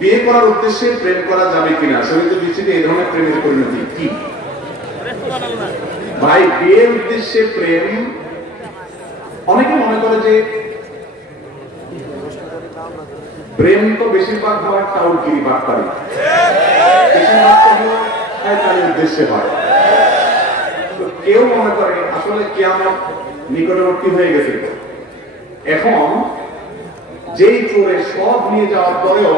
বিয়ে করার উদ্দেশ্যে প্রেম করা যাবে কিনা, শরীয়ত দৃষ্টিতে এই ধরনের প্রেমের পরিণতি কি? ভাই, বিয়ের উদ্দেশ্যে প্রেম, অনেকে মনে করে যে প্রেম তো বেশিরভাগ হয় টাউলগিরি বাটপারি, শয়তানের উদ্দেশ্যে হয়। কেউ মনে করে আসলে কিয়ামত নিকটবর্তী হয়ে গেছে, এখন যেই চোরে সব নিয়ে যাওয়ার পরেও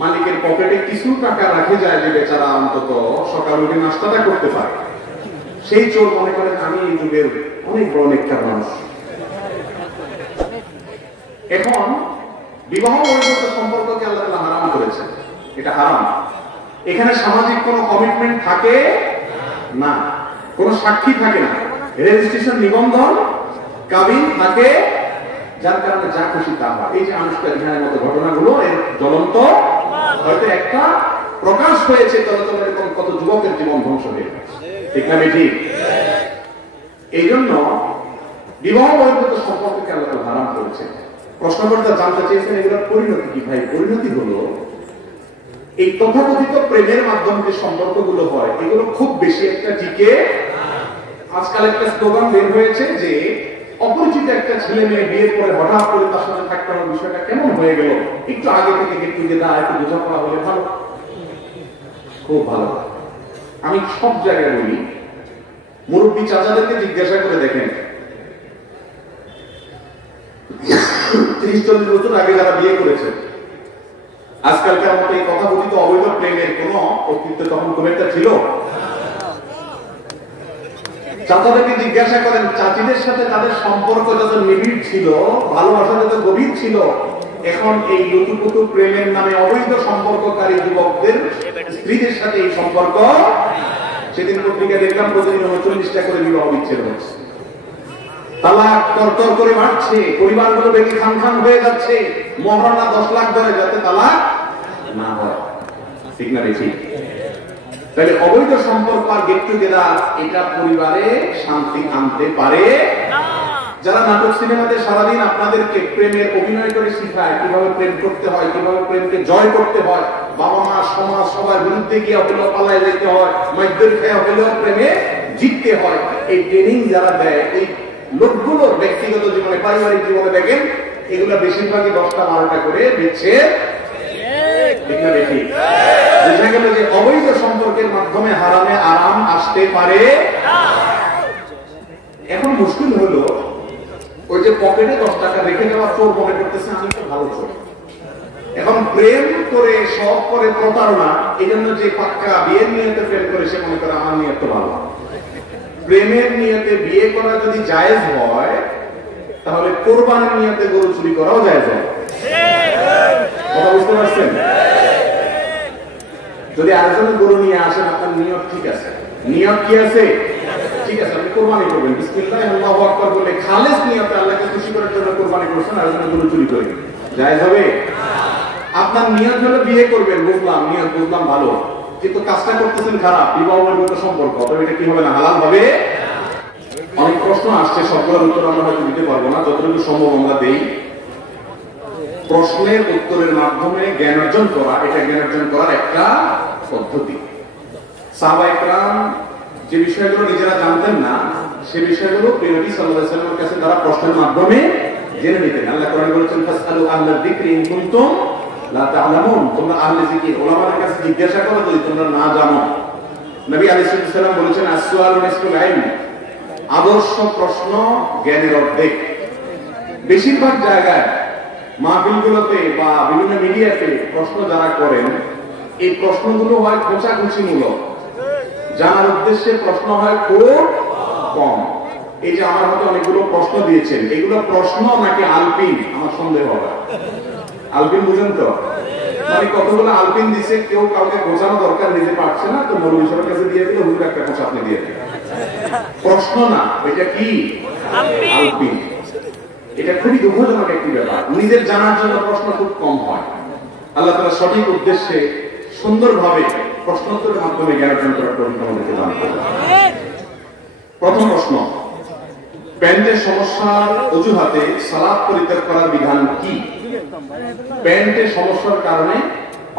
মালিকের পকেটে কিছু টাকা রাখে যায় যে বেচারা অন্তত সকাল উঠে নাস্তাটা করতে পারে, সেই চোর মনে করেন আমি এই যুগের অনেক বড় নেককার মানুষ। এখন বিবাহ বহির্ভূত সম্পর্ককে আল্লাহ তাআলা হারাম করেছেন, এটা হারাম। এখানে সামাজিক কোনো কমিটমেন্ট থাকে না, কোনো সাক্ষী থাকে না, রেজিস্ট্রেশন নিবন্ধন কাবিন থাকে, যার কারণে যা খুশি তা হয়। এই যে আনুষ্ঠানিক বিধানের মতো ঘটনাগুলো এর জ্বলন্ত, হয়তো একটা প্রকাশ হয়েছে, এরকম কত যুবকের জীবন ধ্বংস হয়ে গেছে, ঠিক না ঠিক? এই জন্য বিবাহ বহির্ভূত সম্পর্ককে আল্লাহ তাআলা হারাম করেছেন। প্রশ্নকর্তা জানতে চেয়েছেন এগুলোর পরিণতি কি? ভাই, পরিণতি হলো এই তথাকথিত প্রেমের মাধ্যমে যে সম্পর্কগুলো হয় এগুলো খুব বেশি একটা টিকে। আজকাল একটা স্লোগান বের হয়েছে যে অপরিচিত একটা ছেলে মেয়ে বিয়ের পরে হঠাৎ করে তার সাথে থাকতে হওয়ার বিষয়টা কেমন হয়ে গেল, একটু আগে থেকে গেট টুগেদার, একটু বোঝাপড়া হলে ভালো, খুব ভালো। আমি সব জায়গায় বলি, মুরব্বী চাচাদেরকে জিজ্ঞাসা করে দেখেন 30-40 বছর আগে যারা বিয়ে করেছে, আজকালকার মতো এই তথাকথিত অবৈধ প্রেমের কোন অস্তিত্ব তখন খুব একটা ছিল? চাচাদেরকে জিজ্ঞাসা করেন, চাচিদের সাথে তাদের সম্পর্ক যত নিবিড় ছিল, ভালোবাসা যত গভীর ছিল, এখন এই লুতুপুতু প্রেমের নামে অবৈধ সম্পর্ককারী যুবকদের স্ত্রীদের সাথে এই সম্পর্ক, সেদিন পত্রিকা দেখলাম প্রতিদিন 39টা করে বিবাহ বিচ্ছেদ হচ্ছে, তালাক তরতর করে বাড়ছে, পরিবারগুলো বেশি খান খান হয়ে যাচ্ছে, মহারণা 10 লাখ ধরে যাতে তালাক না হয়, ঠিক না বেশি? তাহলে অবৈধ সম্পর্ক আর গেট টুগেদার এটা পরিবারে শান্তি আনতে পারে না। যারা নাটক সিনেমাতে সারাদিন আপনাদেরকে প্রেমের অভিনয় করে শিখায় কিভাবে প্রেম করতে হয়, কিভাবে প্রেমকে জয় করতে হয়, বাবা মা সমাজ সবার বিরুদ্ধে গিয়ে হলেও পালায় যেতে হয়, মাইদের খেয়ে হলেও প্রেমে জিততে হয়, এই ট্রেনিং যারা দেয় এই লোকগুলোর ব্যক্তিগত জীবনে, পারিবারিক জীবনে দেখেন এগুলা বেশিরভাগই 10টা-12টা করে দিচ্ছে, ঠিক না বেশি? বুঝা গেল যে অবৈধ সম্পর্কের মাধ্যমে হারামে আরাম আসতে পারে না। এখন মুশকিল হলো ওই যে পকেটে 10 টাকা রেখে যাওয়া চোর মনে করতেছে আমি তো ভালো চোর। এখন প্রেম করে সব করে প্রতারণা, এই জন্য যে পাক্কা বিয়ের নিয়তে প্রেম করে সে মনে করে আমার নিয়ত তো ভালো। প্রেমের নিয়তে বিয়ে করা যদি জায়েজ হয় তাহলে কোরবানির নিয়তে গরু চুরি করাও জায়েজ হয়। কথা বুঝতে পারছেন? যদি আরেকজন গরু নিয়ে আসেন আপনার নিয়ত ঠিক আছে, নিয়ত কি আছে? ঠিক আছে, আপনি কোরবানি করবেন, বিসমিল্লাহ আল্লাহু আকবার বলে খালেস নিয়তে আল্লাহকে খুশি করার জন্য কোরবানি করছেন, আরেকজন গরু চুরি করে জায়েজ হবে? আপনার নিয়ত হলো বিয়ে করবেন, বুঝলাম, নিয়ত বুঝলাম ভালো, কিন্তু কাজটা করতেছেন খারাপ, বিবাহ বহির্ভূত সম্পর্ক, তবে এটা কি হবে না? হালাল হবে? অনেক প্রশ্ন আসছে, সবগুলোর উত্তর আমরা হয়তো দিতে পারবো না, যতটুকু সম্ভব আমরা দেই। প্রশ্নের উত্তরের মাধ্যমে জ্ঞান অর্জন করা, এটা জ্ঞান অর্জন করার একটা পদ্ধতি। সাহাবায়ে কেরাম যে বিষয়গুলো নিজেরা জানতেন না সে বিষয়গুলো প্রিয় নবী সাল্লাল্লাহু আলাইহি ওয়াসাল্লামের কাছে তারা প্রশ্নের মাধ্যমে জেনে নিতেন। আল্লাহ কোরআনে বলেছেন ফাসআলু আহলায যিকরি ইন কুনতুম লা তা'লামুন, তোমরা আহলে যিকির ওলামাদের কাছে জিজ্ঞাসা করো যদি তোমরা না জানো। নবী আলাইহিস সালাম বলেছেন আসওয়ালু নিসফুল ইলম, আদর্শ প্রশ্ন জ্ঞানের অর্ধেক। বেশিরভাগ জায়গায় মাহফিলগুলোতে বা বিভিন্ন মিডিয়াতে প্রশ্ন যারা করেন এই প্রশ্নগুলো হয় খোঁচাখুচিমূলক, জানার উদ্দেশ্যে প্রশ্ন হয় খুব কম। এই যে আমার হাতে অনেকগুলো প্রশ্ন দিয়েছেন, এগুলো প্রশ্ন নাকি আলপিন আমার সন্দেহ হবে। আলপিন বুঝেন তো? মানে কতগুলো আলপিন দিছে, কেউ কাউকে খোঁচানো দরকার নিতে পারছে না, তো মৌলভী সাহেবের কাছে দিয়ে দিলে হুজুর একটা খোঁচা আপনি দিয়ে দিলেন। প্রশ্ন না, এটা কি? আলপিন। এটা খুবই দুঃখজনক একটি ব্যাপার। নিজের জানার জন্য প্রশ্ন খুব কম হয়। আল্লাহ তাআলা সঠিক উদ্দেশ্যে সুন্দরভাবে প্রশ্নোত্তরের মাধ্যমে জ্ঞান অর্জন করার তৌফিক আমাদেরকে দান করুন। প্রথম প্রশ্ন, প্যান্টের সমস্যার অজুহাতে সালাত পরিত্যাগ করার বিধান কি? প্যান্টের সমস্যার কারণে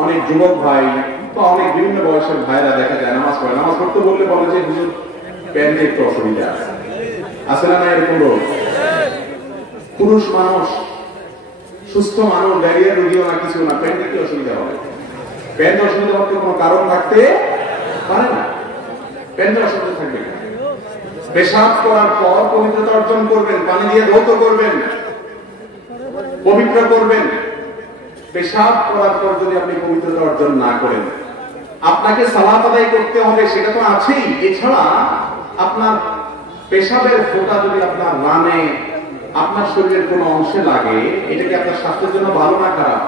অনেক যুবক ভাই বা অনেক বিভিন্ন বয়সের ভাইরা দেখা যায় নামাজ পড়ে, নামাজ পড়তে বললে বলে যে হুজুর প্যান্টে একটু অসুবিধা আছে না, না এরকম লোক? পুরুষ মানুষ, সুস্থ মানুষ, ডায়রিয়া রোগীও না, কিছু না, প্যান্টে কি অসুবিধা হবে? প্যান্ট অসুবিধা হতে কোনো কারণ থাকতে পারে না। প্যান্টে অসুবিধা থাকবে না। পেশাব করার পর পবিত্রতা অর্জন করবেন, পানি দিয়ে ধৌত করবেন, পবিত্র করবেন। পেশাব করার পর যদি আপনি পবিত্রতা অর্জন না করেন, আপনাকে সালাত আদায় করতে হবে, সেটা তো আছেই। এছাড়া আপনার পেশাবের ফোঁটা যদি আপনার রানে, আপনার শরীরের কোন অংশে লাগে, এটা কি আপনার স্বাস্থ্যের জন্য ভালো না খারাপ?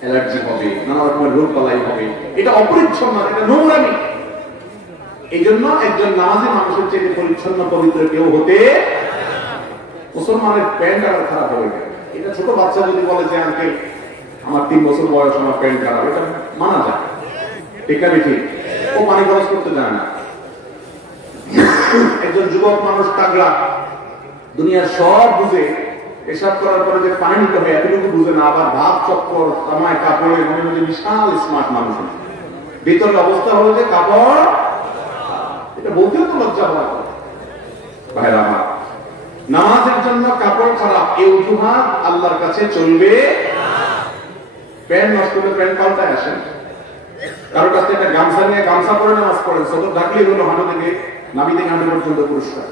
অ্যালার্জি হবে, নানা রকমের রোগ বালাই হবে, এটা অপরিচ্ছন্ন, এটা নোংরামি। এই জন্য একজন নামাজি মানুষের চেয়ে পরিচ্ছন্ন পবিত্র কেউ হতে, মুসলমানের প্যান্ট আবার খারাপ হবে কেন? এটা ছোট বাচ্চা যদি বলে যে আঙ্কেল আমার 3 বছর বয়স, আমার প্যান্ট খারাপ, এটা মানা যায়, ঠিক না? ঠিক, ও পানি খরচ করতে যায় না। একজন যুবক মানুষ তাগড়া, দুনিয়ার সব বুঝে, পেশাব করার পরে যে পানি নিতে হবে এতটুকু বুঝে না, আবার ভাব চক্কর, জামায় কাপড়ে মনে মনে বিশাল স্মার্ট মানুষ, ভিতরের অবস্থা হলো যে কাপড়, এটা বলতেও তো লজ্জা হওয়া। ভাইরা আমার, নামাজের জন্য কাপড় খারাপ, এই অজুহাত আল্লাহর কাছে চলবে। প্যান্ট নষ্ট করলে প্যান্ট পাল্টায় আসেন, কারোর কাছে একটা গামছা নিয়ে গামছা পরে নামাজ পড়েন, সদর ঢাকলেই হলো হাঁটু থেকে নাভি থেকে হাঁটু পর্যন্ত পুরস্কার।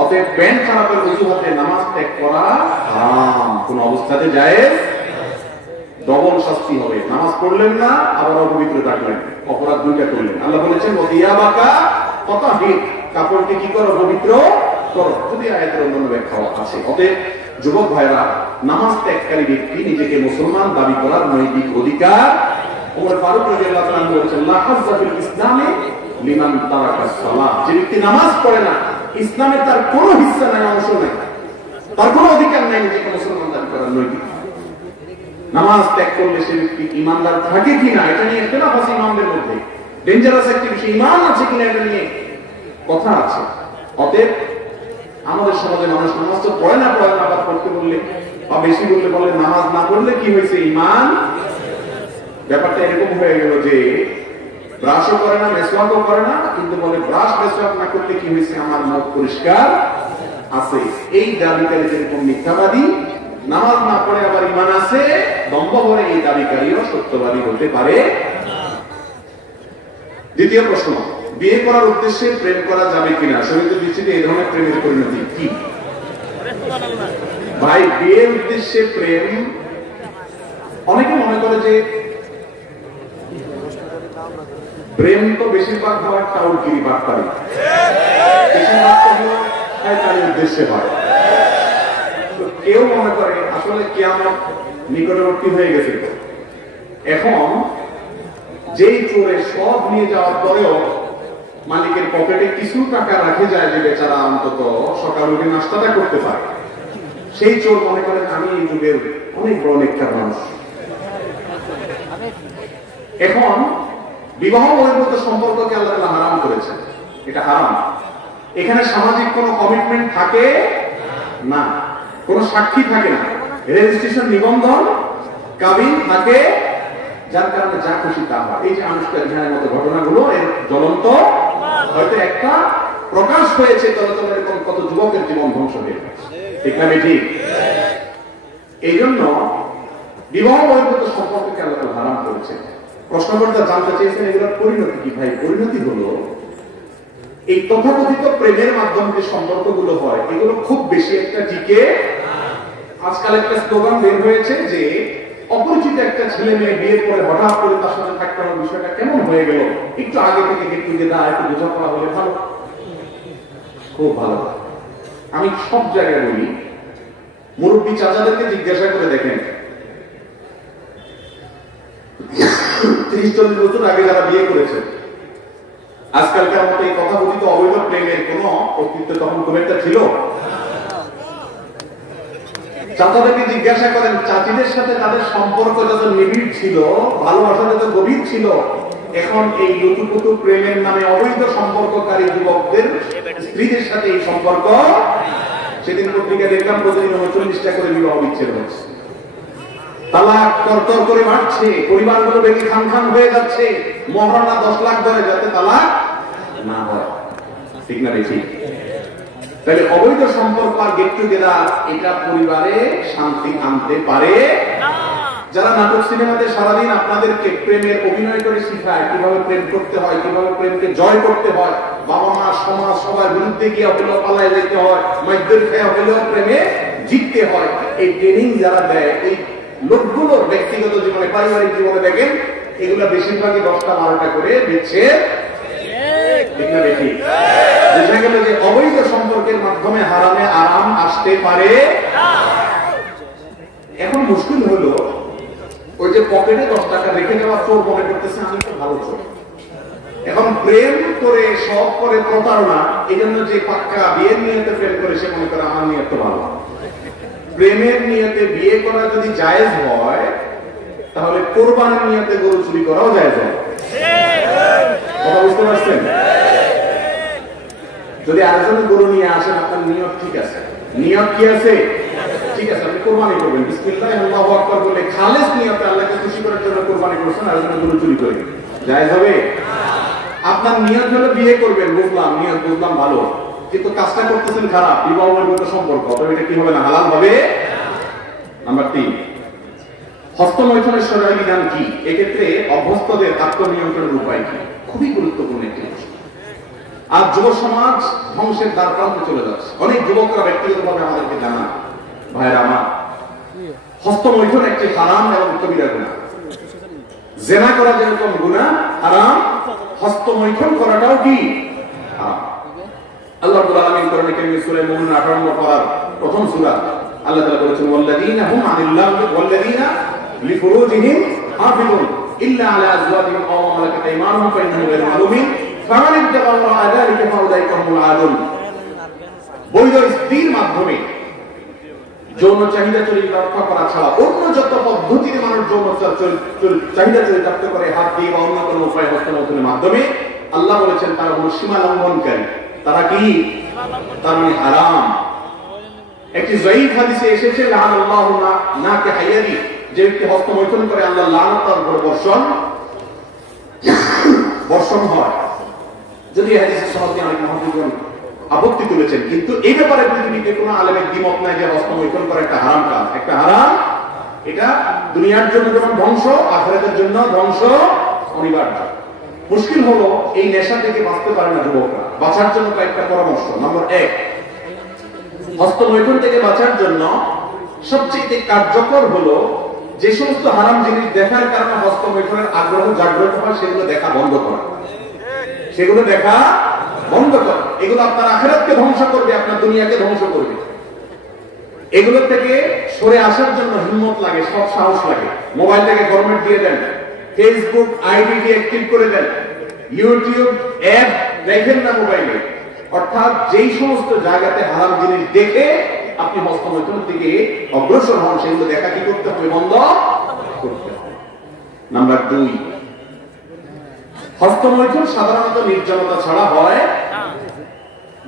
অতএব প্যান্ট খারাপের অজুহাতে নামাজ ত্যাগ করা হারাম, কোন অবস্থাতে জায়েজ, ডবল শাস্তি হবে। নামাজ পড়লেন না, আবার অপবিত্র থাকলেন, অপরাধ দুইটা করলেন। আল্লাহ বলেছেন ওদিয়া বাকা তাতাহির, কাপড়কে কি করো? পবিত্র করো। যদি আয়াতের অন্যান্য ব্যাখ্যা আছে। অতএব যুবক ভাইরা, নামাজ ত্যাগকারী ব্যক্তি নিজেকে মুসলমান দাবি করার নৈতিক অধিকার। ওমর ফারুক রাদিয়াল্লাহু তাআলা বলেছেন লা হাজ্জা ফিল ইসলামে লিমান তারাকা সালাত, যে ব্যক্তি নামাজ পড়ে না, ইসলামে তার কোনো হিস্সা নাই, অংশ নাই, তার কোনো অধিকার নাই নিজেকে মুসলমান দাবি করার নৈতিক। নামাজ ত্যাগ করলে সে ব্যক্তি ইমানদার থাকে কিনা, এটা নিয়ে ইখতিলাফ আছে ইমামদের মধ্যে। ডেঞ্জারাস একটি বিষয়, ইমান আছে কিনা এটা নিয়ে কথা আছে। অতএব আমাদের সমাজে মানুষ নামাজ তো পড়ে না, আবার পড়তে বললে বা বেশি বললে বলে নামাজ না পড়লে কি হয়েছে, ইমান। ব্যাপারটা এরকম হয়ে গেল যে ব্রাশও করে না, মেসওয়াকও করে না, কিন্তু বলে ব্রাশ মেসওয়াক না করলে কি হয়েছে, আমার মুখ পরিষ্কার আছে। এই দাবিকারী যেরকম মিথ্যাবাদী, নামাজ না পড়ে আবার ইমান আছে দম্ভ করে, এই দাবিকারীও সত্যবাদী হতে পারে। দ্বিতীয় প্রশ্ন, বিয়ে করার উদ্দেশ্যে প্রেম করা যাবে কিনা? শরীয়তের দৃষ্টিতে এই ধরনের প্রেমের পরিণতি কি? ভাই, বিয়ের উদ্দেশ্যে প্রেম, অনেকে মনে করে যে প্রেম তো বেশিরভাগ হয় টাউরগিরি বাটপারি, শয়তানের উদ্দেশ্যে হয়। কেউ মনে করে আসলে কিয়ামত নিকটবর্তী হয়ে গেছে, এখন যেই চোরে সব নিয়ে যাওয়ার পরেও মালিকের পকেটে কিছু টাকা রাখে যায়, যে বেচারা অন্তত সকাল উঠে নাস্তাটা করতে পারে, সেই চোর মনে করেন আমি এই যুগের অনেক বড় নেককার মানুষ। এখন বিবাহ বহির্ভূত সম্পর্ককে আল্লাহ তাআলা হারাম করেছেন, এটা হারাম। এখানে সামাজিক কোনো কমিটমেন্ট থাকে না, কোনো সাক্ষী থাকে না, রেজিস্ট্রেশন নিবন্ধন কাবিন থাকে, যার কারণে যা খুশি তা হয়। এই যে আনুষ্ঠানিক ধ্যানের মতো ঘটনাগুলো এর জ্বলন্ত, হয়তো একটা প্রকাশ হয়েছে, তবে এরকম কত যুবকের জীবন ধ্বংস হয়ে গেছে, ঠিক না? ঠিক। এই জন্য বিবাহ বহির্ভূত সম্পর্ককে আল্লাহ তাআলা হারাম করেছে। প্রশ্নকর্তা জানতে চেয়েছেন এগুলোর পরিণতি কি? ভাই, পরিণতি হলো এই তথাকথিত প্রেমের মাধ্যমে যে সম্পর্কগুলো হয়, এগুলো খুব বেশি একটা টিকে। আজকাল একটা স্লোগান বের হয়েছে যে অপরিচিত একটা ছেলে মেয়ে বিয়ের পরে হঠাৎ করে তার সাথে থাকতে হওয়ার বিষয়টা কেমন হয়ে গেল, একটু আগে থেকে গেট টুগেদার, একটু বোঝাপড়া হলে ভালো, খুব ভালো। আমি সব জায়গায় বলি, মুরব্বী চাচাদেরকে জিজ্ঞাসা করে দেখেন, 30-40 বছর আগে যারা বিয়ে করেছে, আজকালকার মতো এই কথাকথিত অবৈধ প্রেমের কোন অস্তিত্ব তখন খুব একটা ছিল? চাচাদেরকে জিজ্ঞাসা করেন, চাচিদের সাথে তাদের সম্পর্ক যত নিবিড় ছিল, ভালোবাসা যত গভীর ছিল, এখন এই লুতুপুতু প্রেমের নামে অবৈধ সম্পর্ককারী যুবকদের স্ত্রীদের সাথে এই সম্পর্ক। সেদিন পত্রিকা দেখলাম প্রতিদিন 39টা করে বিবাহ বিচ্ছেদ হচ্ছে। তালাক তরতর করে বাড়ছে, পরিবারগুলো ভেঙে খান খান হয়ে যাচ্ছে, মহারণা 10 লাখ ধরে যাতে তালাক না হয়। ঠিক না বেশি? তাহলে অবৈধ সম্পর্ক আর গেট টুগেদার এটা পরিবারে শান্তি আনতে পারে না। যারা নাটক সিনেমাতে সারাদিন আপনাদেরকে প্রেমের অভিনয় করে শিখায় কিভাবে প্রেম করতে হয়, কিভাবে প্রেমকে জয় করতে হয়, বাবা মা সমাজ সবার বিরুদ্ধে গিয়ে হলেও পালায় যেতে হয়, মাইদের খেয়ে হলেও প্রেমে জিততে হয়, এই ট্রেনিং যারা দেয় এই লোকগুলোর ব্যক্তিগত জীবনে পারিবারিক জীবনে দেখেন এগুলা বেশিরভাগই 10টা 12টা করে দিচ্ছে। ঠিক না বেশি? বোঝা গেল যে অবৈধ সম্পর্কের মাধ্যমে হারামে আরাম আসতে পারে না। এখন মুশকিল হলো ওই যে পকেটে 10 টাকা রেখে যাওয়া চোর মনে করতেছে আমি তো ভালো চোর। এখন প্রেম করে সব করে প্রতারণা, এই জন্য যে পাক্কা বিয়ের নিয়তে প্রেম করে সে মনে করে আমার নিয়ত তো ভালো। প্রেমের নিয়তে বিয়ে করা যদি জায়েজ হয় তাহলে কোরবানির নিয়তে গরু চুরি করাও জায়েজ হয়। কথা বুঝতে পারছেন? যদি আরেকজন গরু নিয়ে আসেন আপনার নিয়ত ঠিক আছে, নিয়ত কি আছে ঠিক আছে, আপনি কোরবানি করবেন বিসমিল্লাহ আল্লাহু আকবার বলে খালেস নিয়তে আল্লাহকে খুশি করার জন্য কোরবানি করছেন, আরেকজন গরু চুরি করে জায়েজ হবে? আপনার নিয়ত হলো বিয়ে করবেন, বুঝলাম নিয়ত বুঝলাম ভালো, কিন্তু কাজটা করতেছেন খারাপ, বিবাহ বহির্ভূত সম্পর্ক, তবে এটা কি হবে না, হালাল হবে? নাম্বার 3, হস্তমৈথুনের শরীয়ী বিধান কি? এক্ষেত্রে অভ্যস্তদের আত্মনিয়ন্ত্রণের উপায় কি? খুবই গুরুত্বপূর্ণ একটি প্রশ্ন। আর যুব সমাজ ধ্বংসের দ্বার প্রান্তে চলে যাচ্ছে। অনেক যুবকরা ব্যক্তিগতভাবে আমাদেরকে জানান, ভাইরা আমার, হস্তমৈথুন একটি হারাম এবং কবিরা গুনাহ। জেনা করা যেরকম গুনাহ হারাম, হস্তমৈথুন করাটাও কি হারাম। আল্লাহ রাব্বুল আলামিন কোরআনে কারীমে সূরা মুমিনুন 18 নম্বর পারার প্রথম সূরা আল্লাহ তাআলা বলেছেন ওয়াল্লাযীনা হুম আনিল লাগwi ওয়াল্লাযীনা লিফুরুজিহিম হাফিজুন ইল্লা আলা আজওয়াজিহিম আও মা মালাকাত আইমানুহুম ফাইন্নাহুম গায়রু মালুমিন ফামান ইত্তাকা আল্লাহ যালিকা ফাউলাইকা হুমুল আদুন। বৈধ স্ত্রীর মাধ্যমে যৌন চাহিদা চরিতার্থ করা ছাড়া অন্য যত পদ্ধতিতে মানুষ যৌন চাহিদা চরিতার্থ করে, হাত দিয়ে বা অন্য কোনো উপায় হস্তমৈথুনের মাধ্যমে, আল্লাহ বলেছেন তারা হলো সীমা লঙ্ঘনকারী। তারা কি? তার মানে হারাম। একটি যায়ীফ হাদিসে এসেছে লাআনাল্লাহু নাকে হাইয়াদি, যে ব্যক্তি হস্তমৈথুন করে আল্লাহ লানত তার উপর বর্ষণ হয়। যদি এই হাদিসের সনদে অনেক মুহাদ্দিসগণ আপত্তি তুলেছেন, কিন্তু এই ব্যাপারে পৃথিবীতে কোনো আলেমের দ্বিমত নাই যে হস্তমৈথুন করা একটা হারাম কাজ। একটা হারাম, এটা দুনিয়ার জন্য যেমন ধ্বংস, আখিরাতের জন্য ধ্বংস অনিবার্য। মুশকিল হলো এই নেশা থেকে বাঁচতে পারে না যুবকরা। বাঁচার জন্য কয়েকটা পরামর্শ। নম্বর 1, হস্তমৈথুন থেকে বাঁচার জন্য সবচেয়ে কার্যকর হলো যে সমস্ত হারাম জিনিস দেখার কারণে হস্তমৈথুনের আগ্রহ জাগ্রত হয় সেগুলো দেখা বন্ধ করা। সেগুলো দেখা বন্ধ করা। এগুলো আপনার আখিরাতকে ধ্বংস করবে, আপনার দুনিয়াকে ধ্বংস করবে। এগুলো থেকে সরে আসার জন্য হিম্মত লাগে, সব সাহস লাগে। মোবাইলটাকে ফরম্যাট দিয়ে দেন, ফেসবুক আইডি অ্যাক্টিভ করে দেন, ইউটিউব অ্যাপ দেখেন না মোবাইলে। অর্থাৎ যেই সমস্ত জায়গাতে হারাম জিনিস দেখে আপনি হস্তমৈথুনের দিকে অগ্রসর হন, সেগুলো দেখা কি করতে হবে? বন্ধ করতে হবে। নাম্বার 2, হস্তমৈথুন সাধারণত নির্জনতা ছাড়া হয়,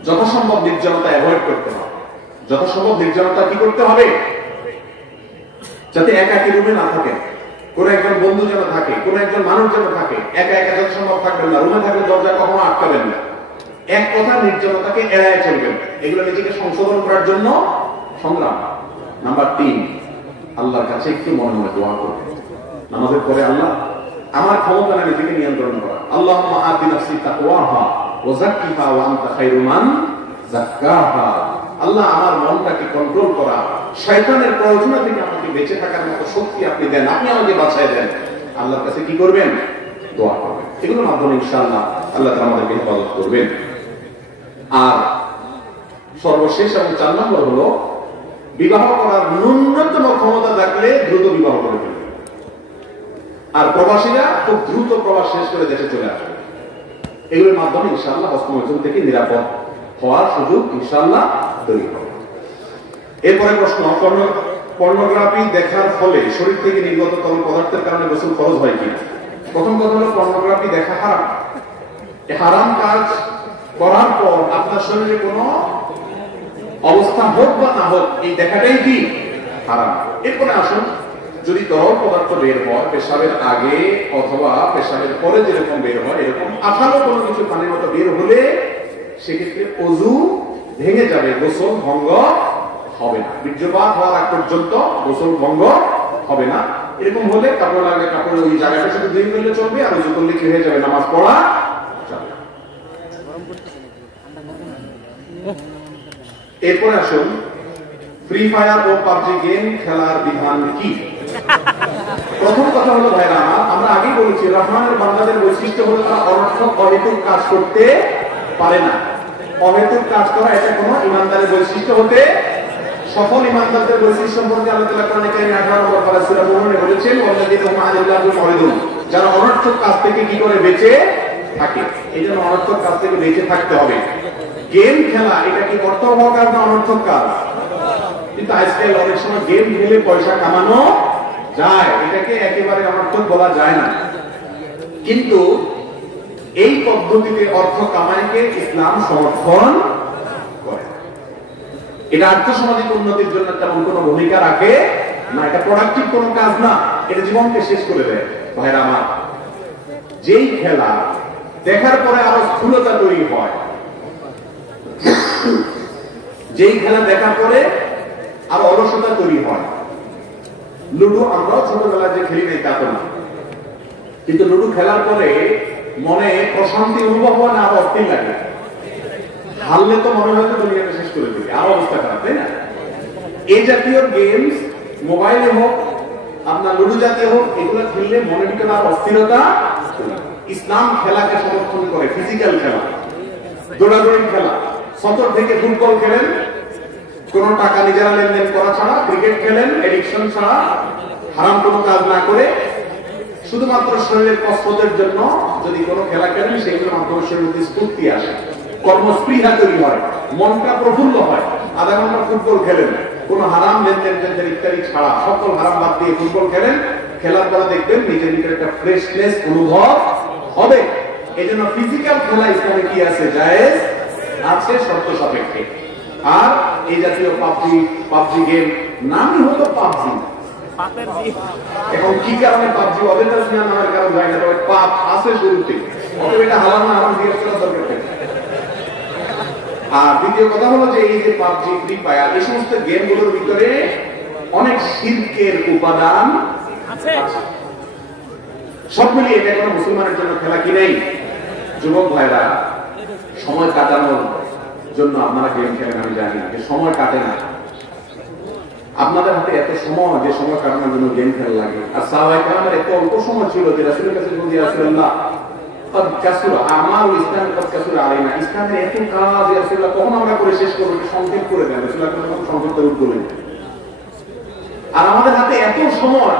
যথাসম্ভব নির্জনতা অ্যাভয়েড করতে হবে। যথাসম্ভব নির্জনতা কি করতে হবে? যাতে একাকী রুমে না থাকে, কোন একজন বন্ধু যেন থাকে, কোন একজন মানুষ যেন থাকে। একা একা যথাসম্ভব থাকবেন না, রুমে থাকলে দরজা কখনো আটকাবেন না। এক কথা, নির্জনতাকে এড়ায় চলবেন। এগুলো নিজেকে সংশোধন করার জন্য সংগ্রাম। নাম্বার 3, আল্লাহর কাছে একটু মনে মনে দোয়া করবেন নামাজের পরে, আল্লাহ আমার ক্ষমতা না নিজেকে নিয়ন্ত্রণ করা। আল্লাহুম্মা আতি নাফসি তাকওয়াহা ওয়া যাক্কিহা ওয়া আনতা খায়রু মান যাক্কাহা। আল্লাহ আমার মনটাকে কন্ট্রোল করা, শয়তানের প্ররোচনা থেকে আমাকে বেঁচে থাকার মতো শক্তি আপনি দেন, আপনি আমাকে বাঁচায় দেন। আল্লাহর কাছে কি করবেন? দোয়া করবেন। এগুলোর মাধ্যমে ইনশাআল্লাহ আল্লাহ তাআলা আমাদেরকে হেফাজত করবেন। আর সর্বশেষ এবং 4 নম্বর হলো, বিবাহ করার ন্যূনতম ক্ষমতা থাকলে দ্রুত বিবাহ করে ফেলবেন। আর প্রবাসীরা খুব দ্রুত প্রবাস শেষ করে দেশে চলে আসবে। এগুলোর মাধ্যমে ইনশাআল্লাহ হস্তমৈথুন থেকে নিরাপদ হওয়ার সুযোগ ইনশাআল্লাহ তৈরি হবে। এরপরে প্রশ্ন, পর্নোগ্রাফি দেখার ফলে শরীর থেকে নির্গত তরল পদার্থের কারণে গোসল ফরজ হয় কিনা? প্রথম কথা হলো, পর্নোগ্রাফি দেখা হারাম। এই হারাম কাজ করার পর আপনার শরীরে কোনো অবস্থা হোক বা না হোক, এই দেখাটাই কি হারাম। এরপরে আসুন, যদি তরল পদার্থ বের হয় পেশাবের আগে অথবা পেশাবের পরে যেরকম বের হয় এরকম আঠালো কোনো কিছু পানির মতো বের হলে সেক্ষেত্রে ওযু ভেঙে যাবে, গোসল ভঙ্গ হবে না। বীর্যপাত হওয়ার আগ পর্যন্ত গোসল ভঙ্গ হবে না। এরকম হলে কাপড় লাগলে কাপড়ে ওই জায়গাটা শুধু ধুয়ে ফেললে চলবে, আর ওযু করলে কি হয়ে যাবে, নামাজ পড়া যাবে। এরপরে আসুন ফ্রি ফায়ার ও পাবজি গেম খেলার বিধান কি। প্রথম কথা হলো ভাইরা, আমরা আগেই বলেছি রহমানের বান্দাদের বৈশিষ্ট্য হলো তারা অনর্থক অহেতুক কাজ করতে পারে না। অহেতুক কাজ করা এটা কোনো ইমানদারের বৈশিষ্ট্য হতে, সফল ইমানদারদের বৈশিষ্ট্য সম্পর্কে আল্লাহ তাআলা কোরআনে কারীমে 18 নম্বর পারা সূরা মুমিনুনে বলেছেন, ওয়াল্লাযীনা হুম আনিল লাগwi মুরিদুন, যারা অনর্থক কাজ থেকে কি করে বেঁচে থাকে। এইজন্য অনর্থক কাজ থেকে বেঁচে থাকতে হবে। গেম খেলা এটা কি অর্থবহ কাজ না অনর্থক কাজ? কিন্তু আজকাল অনেক সময় গেম খেলে পয়সা কামানো যায়, এটাকে একেবারে অনর্থক বলা যায় না। কিন্তু এই পদ্ধতিতে অর্থ কামাইকে ইসলাম সমর্থন করে। এটা আর্থসামাজিক উন্নতির জন্য তেমন কোনো ভূমিকা রাখে না, এটা প্রোডাক্টিভ কোনো কাজ না, এটা জীবনকে শেষ করে দেয়। ভাইরা আমার, যেই খেলা দেখার পরে আরো স্থূলতা তৈরি হয়, যেই খেলা দেখার পরে আরো অলসতা তৈরি হয়। লুডো আমরাও ছোটবেলায় যে খেলি নাই তা তো না, কিন্তু লুডো খেলার পরে মনে প্রশান্তি অনুভব হয় না, আরো অস্থির লাগে। হারলে তো মনে হয় দুনিয়াটা শেষ করে দিবে, আরো অবস্থা খারাপ, তাই না? এই জাতীয় গেমস মোবাইলে হোক আপনার লুডো জাতীয় হোক, এগুলো খেললে মনের ভিতরে আর অস্থিরতা। ইসলাম খেলাকে সমর্থন করে, ফিজিক্যাল খেলা, দৌড়াদৌড়ি খেলা, সতর থেকে ফুটবল খেলেন কোন টাকা নিজেরা লেনদেন করা ছাড়া, ক্রিকেট খেলেন এডিকশন ছাড়া, হারাম কোনো কাজ না করে, শুধুমাত্র শরীরের কসরতের জন্য যদি কোনো খেলা খেলেন সেগুলোর মাধ্যমে শরীরে স্ফূর্তি আসে, কর্মস্পৃহা তৈরি হয়, মনটা প্রফুল্ল হয়। আধা ঘন্টা ফুটবল খেলেন কোন হারাম লেনদেন ইত্যাদি ছাড়া, সকল হারাম বাদ দিয়ে ফুটবল খেলেন, খেলার পরে দেখবেন নিজের ভিতরে একটা ফ্রেশনেস অনুভব হবে। এই জন্য ফিজিক্যাল খেলা ইসলামে কি আছে, জায়েজ আছে শর্ত সাপেক্ষে। আর এই জাতীয় পাবজি গেম নামই হলো পাবজি। এখন কি কারণে পাবজি ওদের কাছে নামের কারণ যায় না, তবে পাপ আছে শুরুতে, অতএব এটা হারাম না হারাম জিজ্ঞেস করার দরকার নেই। আর দ্বিতীয় কথা হলো যে এই যে পাবজি, ফ্রি ফায়ার, এই সমস্ত গেমগুলোর ভিতরে অনেক শিরকের উপাদান আছে। সব মিলিয়ে এটা কোনো মুসলমানের জন্য খেলা কি নেই। যুবক ভাইরা, সময় কাটানোর জন্য আপনারা গেম খেলেন, আমি জানি যে সময় কাটে না। আপনাদের হাতে এত সময়, যে সময় কাটানোর জন্য গেম খেলা লাগে। আর সাহাবায়ে কেরামের এত অল্প সময় ছিল যে রাসূলের কাছে বলতে, ইয়া রাসূলুল্লাহ কদ কাসুরা আমাল ইসলাম, কদ কাসুরা আলাইনা, ইসলামের এত কাজ ইয়া রাসূলুল্লাহ কখন আমরা করে শেষ করব, একটু সংক্ষেপ করে দেন। রাসূলুল্লাহ কোনো সংক্ষেপের উত্তর নেই। আর আমাদের হাতে এত সময়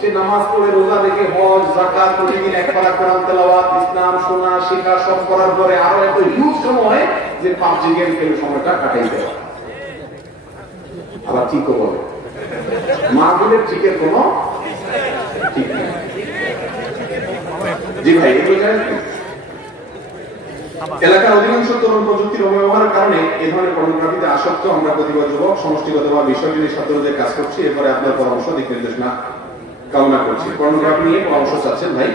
যে নামাজ পড়ে, রোজা রেখে, হজ, যাকাত, প্রতিদিন একবার কোরআন তেলাওয়াত, ইসলাম শোনা শেখা সব করার পরে আরো এত হিউজ সময় যে পাবজি গেম খেলে সময়টা কাটাইতে হয়। আবার ঠিকও বলে, মাহফিলের ঠিকের কোনো ঠিক নেই। জি ভাই, এগুলো জানেন এলাকার অধিকাংশ তরুণ প্রযুক্তির অপব্যবহারের কারণে এই ধরনের পর্নোগ্রাফিতে আসক্ত। আমরা প্রতিভা যুবক সমষ্টিগতভাবে বিষয়টি ছাত্রদের কাজ করছি। এরপরে আপনার পরামর্শ, দিক নির্দেশনা কামনা করছি। পর্নোগ্রাফি নিয়ে পরামর্শ চাচ্ছেন ভাই,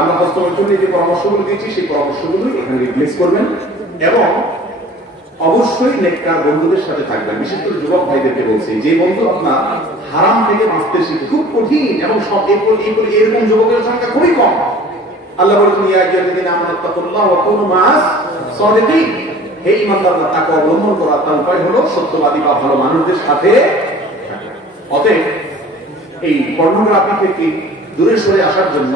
আমরা হস্তমৈথুন নিয়ে যে পরামর্শগুলো দিয়েছি সেই পরামর্শগুলো এখানে রিপ্লেস করবেন এবং অবশ্যই নেককার বন্ধুদের সাথে থাকবেন। বিশেষ করে যুবক ভাইদেরকে বলছি, যে বন্ধু আপনার হারাম থেকে বাঁচতে শিখে, খুব কঠিন এবং এরকম যুবকের সংখ্যা খুবই কম। আল্লাহ বলেছেন, ইয়া আইয়ুহাল্লাযীনা আমানু তাকুল্লাহা ওয়া কুনু মা'আস সাদিকিন, হে ঈমানদাররা তাকওয়া অবলম্বন করার তার উপায় হলো সত্যবাদী বা ভালো মানুষদের সাথে থাকা। অতএব এই পর্নোগ্রাফি থেকে দূরে সরে আসার জন্য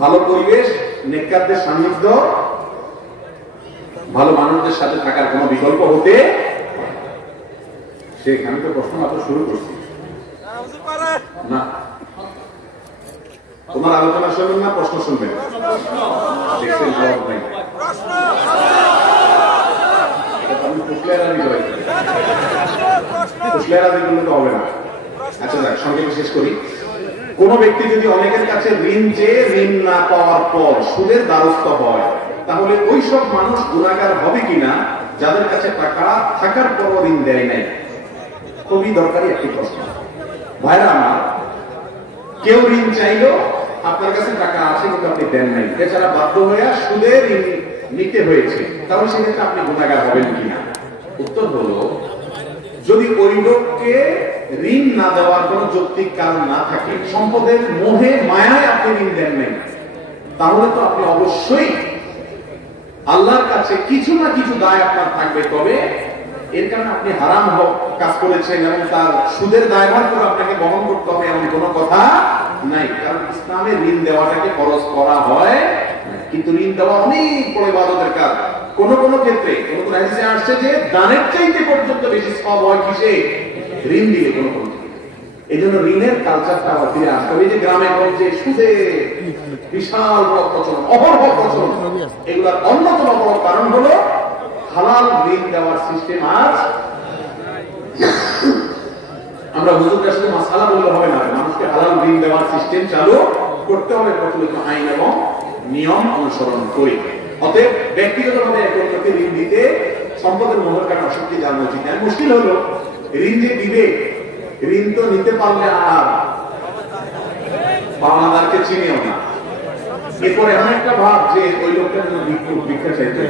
ভালো পরিবেশ, নেককারদের সান্নিধ্য, ভালো মানুষদের সাথে থাকার কোন বিকল্প হতে সেখানে তো প্রশ্ন মাত্র শুরু করছি না। তোমার আলোচনা শুনবেন না প্রশ্ন শুনবেন? দেখছেন জবাব নাই, আমি ফুসলেরাজি করলে তো হবে না। আচ্ছা যাক, সংক্ষেপে শেষ করি। কোন ব্যক্তি যদি অনেকের কাছে ঋণ চেয়ে ঋণ না পাওয়ার পর সুদের দ্বারস্থ হয়, তাহলে ওই সব মানুষ গুনাহগার হবে কিনা যাদের কাছে টাকা থাকার পরও ঋণ দেয় নাই? খুবই দরকারি একটি প্রশ্ন। ভাইরা আমার, কেউ ঋণ চাইলো, আপনার কাছে টাকা আছে কিন্তু আপনি দেন নাই, এছাড়া বাধ্য হয়ে সুদে ঋণ নিতে হয়েছে, তাহলে সেক্ষেত্রে আপনি গুনাহগার হবেন কিনা? উত্তর হলো, যদি ওই লোককে ঋণ না দেওয়ার কোন যৌক্তিক কারণ না থাকে, সম্পদের মোহে মায়ায় আপনি ঋণ দেন নাই, তাহলে তো আপনি অবশ্যই আল্লাহর কাছে কিছু না কিছু দায় আপনার থাকবে। তবে এর কারণে আপনি হারাম কাজ করেছেন এবং তার সুদের দায়ভার করে আপনাকে বহন করতে হবে এমন কোনো কথা নাই। কারণ ইসলামে ঋণ দেওয়াটাকে খরচ করা হয়, কিন্তু ঋণ দেওয়া অনেক বড় ইবাদতের কাজ। কোন কোন ক্ষেত্রে কোন কোন হাদিসে আসছে যে দানের চাইতে পর্যন্ত বেশি সওয়াব হয় কিসে? ঋণ দিলে। কোন কোন এই জন্য ঋণের কালচারটা আবার ফিরে আসতে হবে। যে গ্রামে গঞ্জে সুদে বিশাল বড় প্রচলন, অহরহ প্রচলন, এগুলার অন্যতম বড় কারণ হলো হালাল ঋণ দেওয়ার সিস্টেম আজ। আমরা হুজুরকে শুধু মাসালা বললে হবে না, মানুষকে হালাল ঋণ দেওয়ার সিস্টেম চালু করতে হবে প্রচলিত আইন এবং নিয়ম অনুসরণ করে। অতএব ব্যক্তিগতভাবে এক অন্যকে ঋণ দিতে সম্পদের মোহর কারণ অশক্তি জানা উচিত। মুশকিল হলো ঋণ যে দিবে, ঋণ তো নিতে পারলে আর পাওনাদারকে চিনেও না। এরপর এমন একটা ভাব যে ওই লোকটার জন্য ভিক্ষা চাইতে,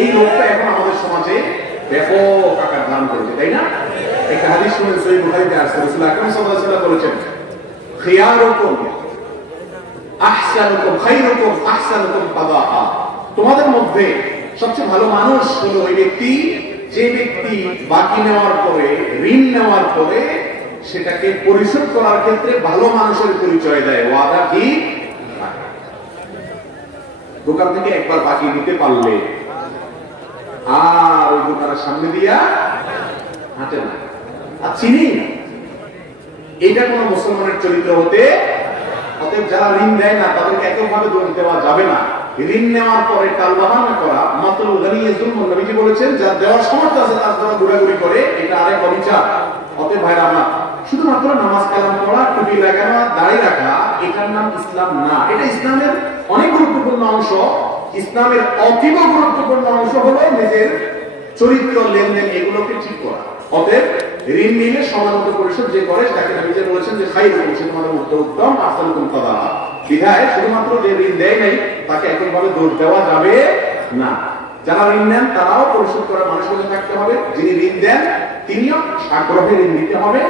এই লোকটা এখন আমাদের সমাজে ব্যাপক আকার ধারণ করেছে, তাই না? একটা হাদিস শুনে সহিহ বুখারীতে আসছে, রাসূল আকরাম সাল্লাল্লাহু আলাইহি ওয়াসাল্লাম বলেছেন, খিয়ারুকুম আহসানুকুম খায়রুকুম আহসানুকুম কাদাআ। তোমাদের মধ্যে সবচেয়ে ভালো মানুষ হলো ওই ব্যক্তি যে ব্যক্তি বাকি নেওয়ার পরে, ঋণ নেওয়ার পরে সেটাকে পরিশোধ করার ক্ষেত্রে ভালো মানুষের পরিচয় দেয়, ওয়াদা কি। দোকান থেকে একবার বাকি নিতে পারলে আর ওই দোকানের সামনে দিয়া হাঁটে না, আর চিনি না। এটা কোন মুসলমানের চরিত্র হতে। অতএব যারা ঋণ দেয় না তাদেরকে এককভাবে দোষ দেওয়া যাবে না। ঋণ নেওয়ার পরে টালবাহানা করা মাতলুল গানিয়ে যুলম। নবীজি বলেছেন, যার দেওয়ার সামর্থ্য আছে তার দ্বারা ঘোরাঘুরি করে, এটা আরেক অবিচার। অতএব ভাইরা আমার, শুধুমাত্র নামাজ কালাম পড়া, টুপি লাগানো, দাড়ি রাখা, এটার নাম ইসলাম না। এটা ইসলামের অনেক গুরুত্বপূর্ণ অংশ। ইসলামের অতীব গুরুত্বপূর্ণ অংশ হলো নিজের চরিত্র, লেনদেন, এগুলোকে ঠিক করা। অতএব ঋণ নিলে সমানত পরিশোধ যে করে তাকে নবীজি বলেছেন যে খায়রুকুম, সে তোমাদের মধ্যে উত্তম, আহসানুকুম কাদাআ। বিধায় শুধুমাত্র যে ঋণ দেয় নাই তাকে একইভাবে দোষ দেওয়া যাবে না। যারা ঋণ নেন তারাও পরিশোধ করার মানসিকতা থাকতে হবে। যিনি ঋণ দেন তিনিও আগ্রহে ঋণ দিতে হবে।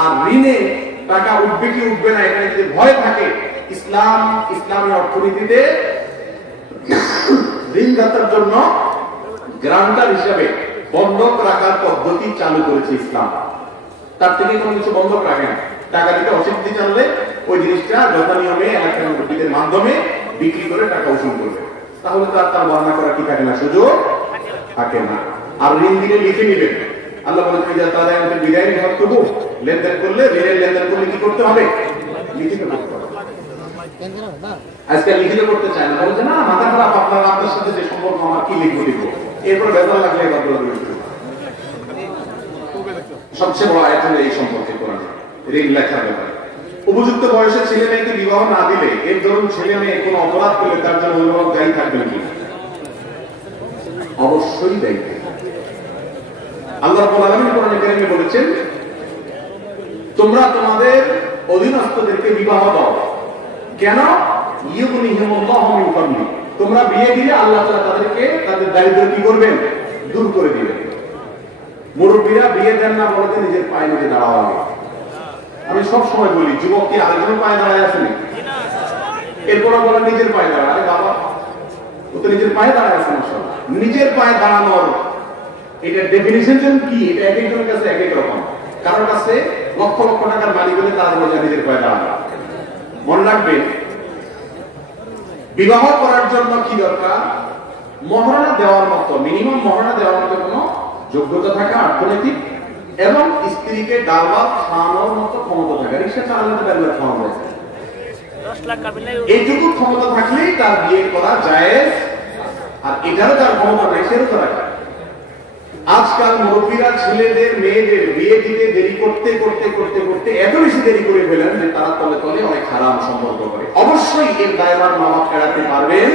আর ঋণে টাকা উঠবে কি উঠবে না, এখানে যদি ভয় থাকে, ইসলামী অর্থনীতিতে ঋণদাতার জন্য গ্রান্টার হিসাবে বন্ধক রাখার পদ্ধতি চালু করেছে ইসলাম। তার থেকে কোনো কিছু বন্ধক রাখেন, টাকা দিতে অস্বীকৃতি জানলে ওই জিনিসটা যথানিয়মে এলাকার মুরব্বীদের মাধ্যমে বিক্রি করে টাকা উসুল করবে। তাহলে তার বর্ণনা করার কি থাকে না, সুযোগ থাকে না। আর ঋণ দিলে লিখে নিবেন। আল্লাহ বলেছেন যে তাদের আমাদের বিদায় নিয়ে করবো, লেনদেন করলে, ঋণের লেনদেন করলে কি করতে হবে? লিখিত করতে হবে। আজকাল লিখিত করতে চায় না, বলছে না মাথা খারাপ, আপনার সাথে যে সম্পর্ক আমার কি লিখবো দিব, এরপর বেতন লাগলে এবার সবচেয়ে বড় আয়াত হলো এই সম্পর্কে কোরআন ঋণ লেখার ব্যাপারে। উপযুক্ত বয়সে ছেলে মেয়েকে বিবাহ না দিলে, এর ধরুন ছেলে মেয়ে কোনো অপরাধ করলে তার জন্য অভিভাবক দায়ী থাকবেন কি? অবশ্যই দায়ী। আল্লাহ রাব্বুল আলামিন কোরআনে কারীমে বলেছেন, তোমরা তোমাদের অধীনস্থদেরকে বিবাহ দাও। কেন? ইউগনিহিমুল্লাহু মিন ফাদলি। তোমরা বিয়ে দিলে আল্লাহ তাআলা তাদেরকে তাদের দারিদ্র কি করবেন? দূর করে দিবেন। মুরব্বীরা বিয়ে দেন না, বলতে নিজের পায়ে নিজে দাঁড়াও আগে। আমি সব সময় বলি, যুবক কি আরেকজনের পায়ে দাঁড়ায় আছে নাকি? এরপর বলেন নিজের পায়ে দাঁড়ায়। আরে বাবা, ও তো নিজের পায়ে দাঁড়ায় আছে। নিজের পায়ে দাঁড়ানোর এটা ডেফিনিশন কি? এটা এক একজনের কাছে এক এক রকম। কারোর কাছে লক্ষ লক্ষ টাকার মালিক হলে তার বলে নিজের পায়ে দাঁড়ানো। মনে রাখবেন, বিবাহ করার জন্য কি দরকার? মহারণা দেওয়ার মতো, মিনিমাম মহারণা দেওয়ার মতো কোন যোগ্যতা থাকা, অর্থনৈতিক, এবং স্ত্রীকে ডাল ভাত খাওয়ানোর মতো ক্ষমতা থাকা। রিক্সা চালাতে পারলে খাওয়ানো যায়, এইটুকু ক্ষমতা থাকলেই তার বিয়ে করা জায়েজ। আর এটারও তার ক্ষমতা নেই, সেরও তারা। আজকাল মুরব্বীরা ছেলেদের মেয়েদের বিয়ে দিতে দেরি করতে করতে করতে করতে এত বেশি দেরি করে ফেলেন যে তারা তলে তলে অনেক হারাম সম্পর্ক করে। অবশ্যই এর দায়ভার মা বাপ এড়াতে পারবেন।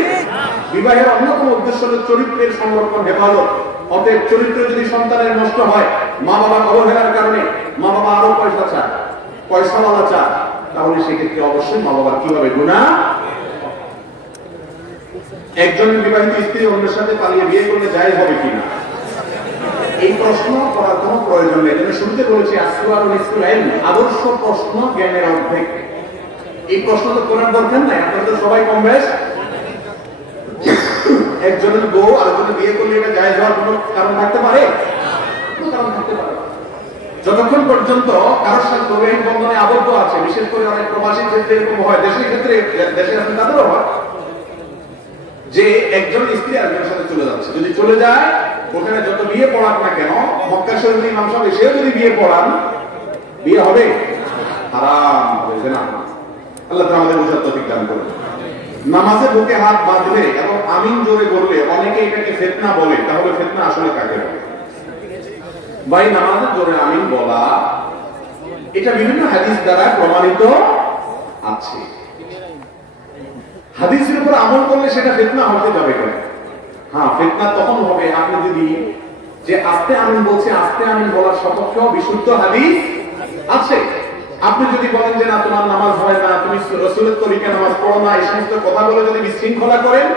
বিবাহের অন্যতম উদ্দেশ্য হল চরিত্রের সংরক্ষণ, হেফাজত। অতএব চরিত্র যদি সন্তানের নষ্ট হয়, মা বাবার অবহেলার কারণে মা বাবা আরো পয়সা চায়, পয়সাওয়ালা চায়, তাহলে সেক্ষেত্রে অবশ্যই মা বাবার কিভাবে গুনাহ। একজনের বিবাহিত স্ত্রী অন্যের সাথে পালিয়ে বিয়ে করলে জায়েজ হবে কিনা, এই প্রশ্ন করার কোনো প্রয়োজন নেই। আমি শুরুতে বলেছি আসওয়ালুল ইলম, আদর্শ প্রশ্ন জ্ঞানের অর্ধেক। এই প্রশ্ন তো করার দরকার নাই, আপনারা তো সবাই কম বেশ। একজনের বউ আরেকজনের বিয়ে করলে এটা জায়েজ হওয়ার কোনো কারণ থাকতে পারে? কোনো কারণ থাকতে পারে। যতক্ষণ পর্যন্ত কারোর সাথে বৈবাহিক বন্ধনে আবদ্ধ আছে, বিশেষ করে অনেক প্রবাসী ক্ষেত্রে এরকম হয়, দেশের ক্ষেত্রে দেশে আছেন তাদেরও হয়, যে একজন স্ত্রী আরেকজনের সাথে চলে যাচ্ছে। যদি চলে যায়, ওখানে যত বিয়ে পড়াক না কেন, মক্কা শরীফের ইমাম সাহেব এসেও যদি বিয়ে পড়ান, বিয়ে হবে? হারাম হবে, জিনা। আল্লাহ তাআলা আমাদের বুঝার তৌফিক দান করুন। নামাজে বুকে হাত বাঁধলে এবং আমিন জোরে বললে অনেকে এটাকে ফিতনা বলে, তাহলে ফিতনা আসলে কাকে বলে? ভাই, নামাজে জোরে আমিন বলা এটা বিভিন্ন হাদিস দ্বারা প্রমাণিত আছে। হাদিসের উপর আমল করলে সেটা ফিতনা হতে যাবে কেন? হ্যাঁ, ফিতনা তখন হবে আপনি যদি যে আস্তে আমিন বলছে, আস্তে আমিন বলার সপক্ষেও বিশুদ্ধ হাদিস আছে। আপনি যদি বলেন যে না তোমার নামাজ হয় না, তুমি রাসূলের তরিকা নামাজ পড়ো না, এই সমস্ত কথা বলে যদি বিশৃঙ্খলা করেন,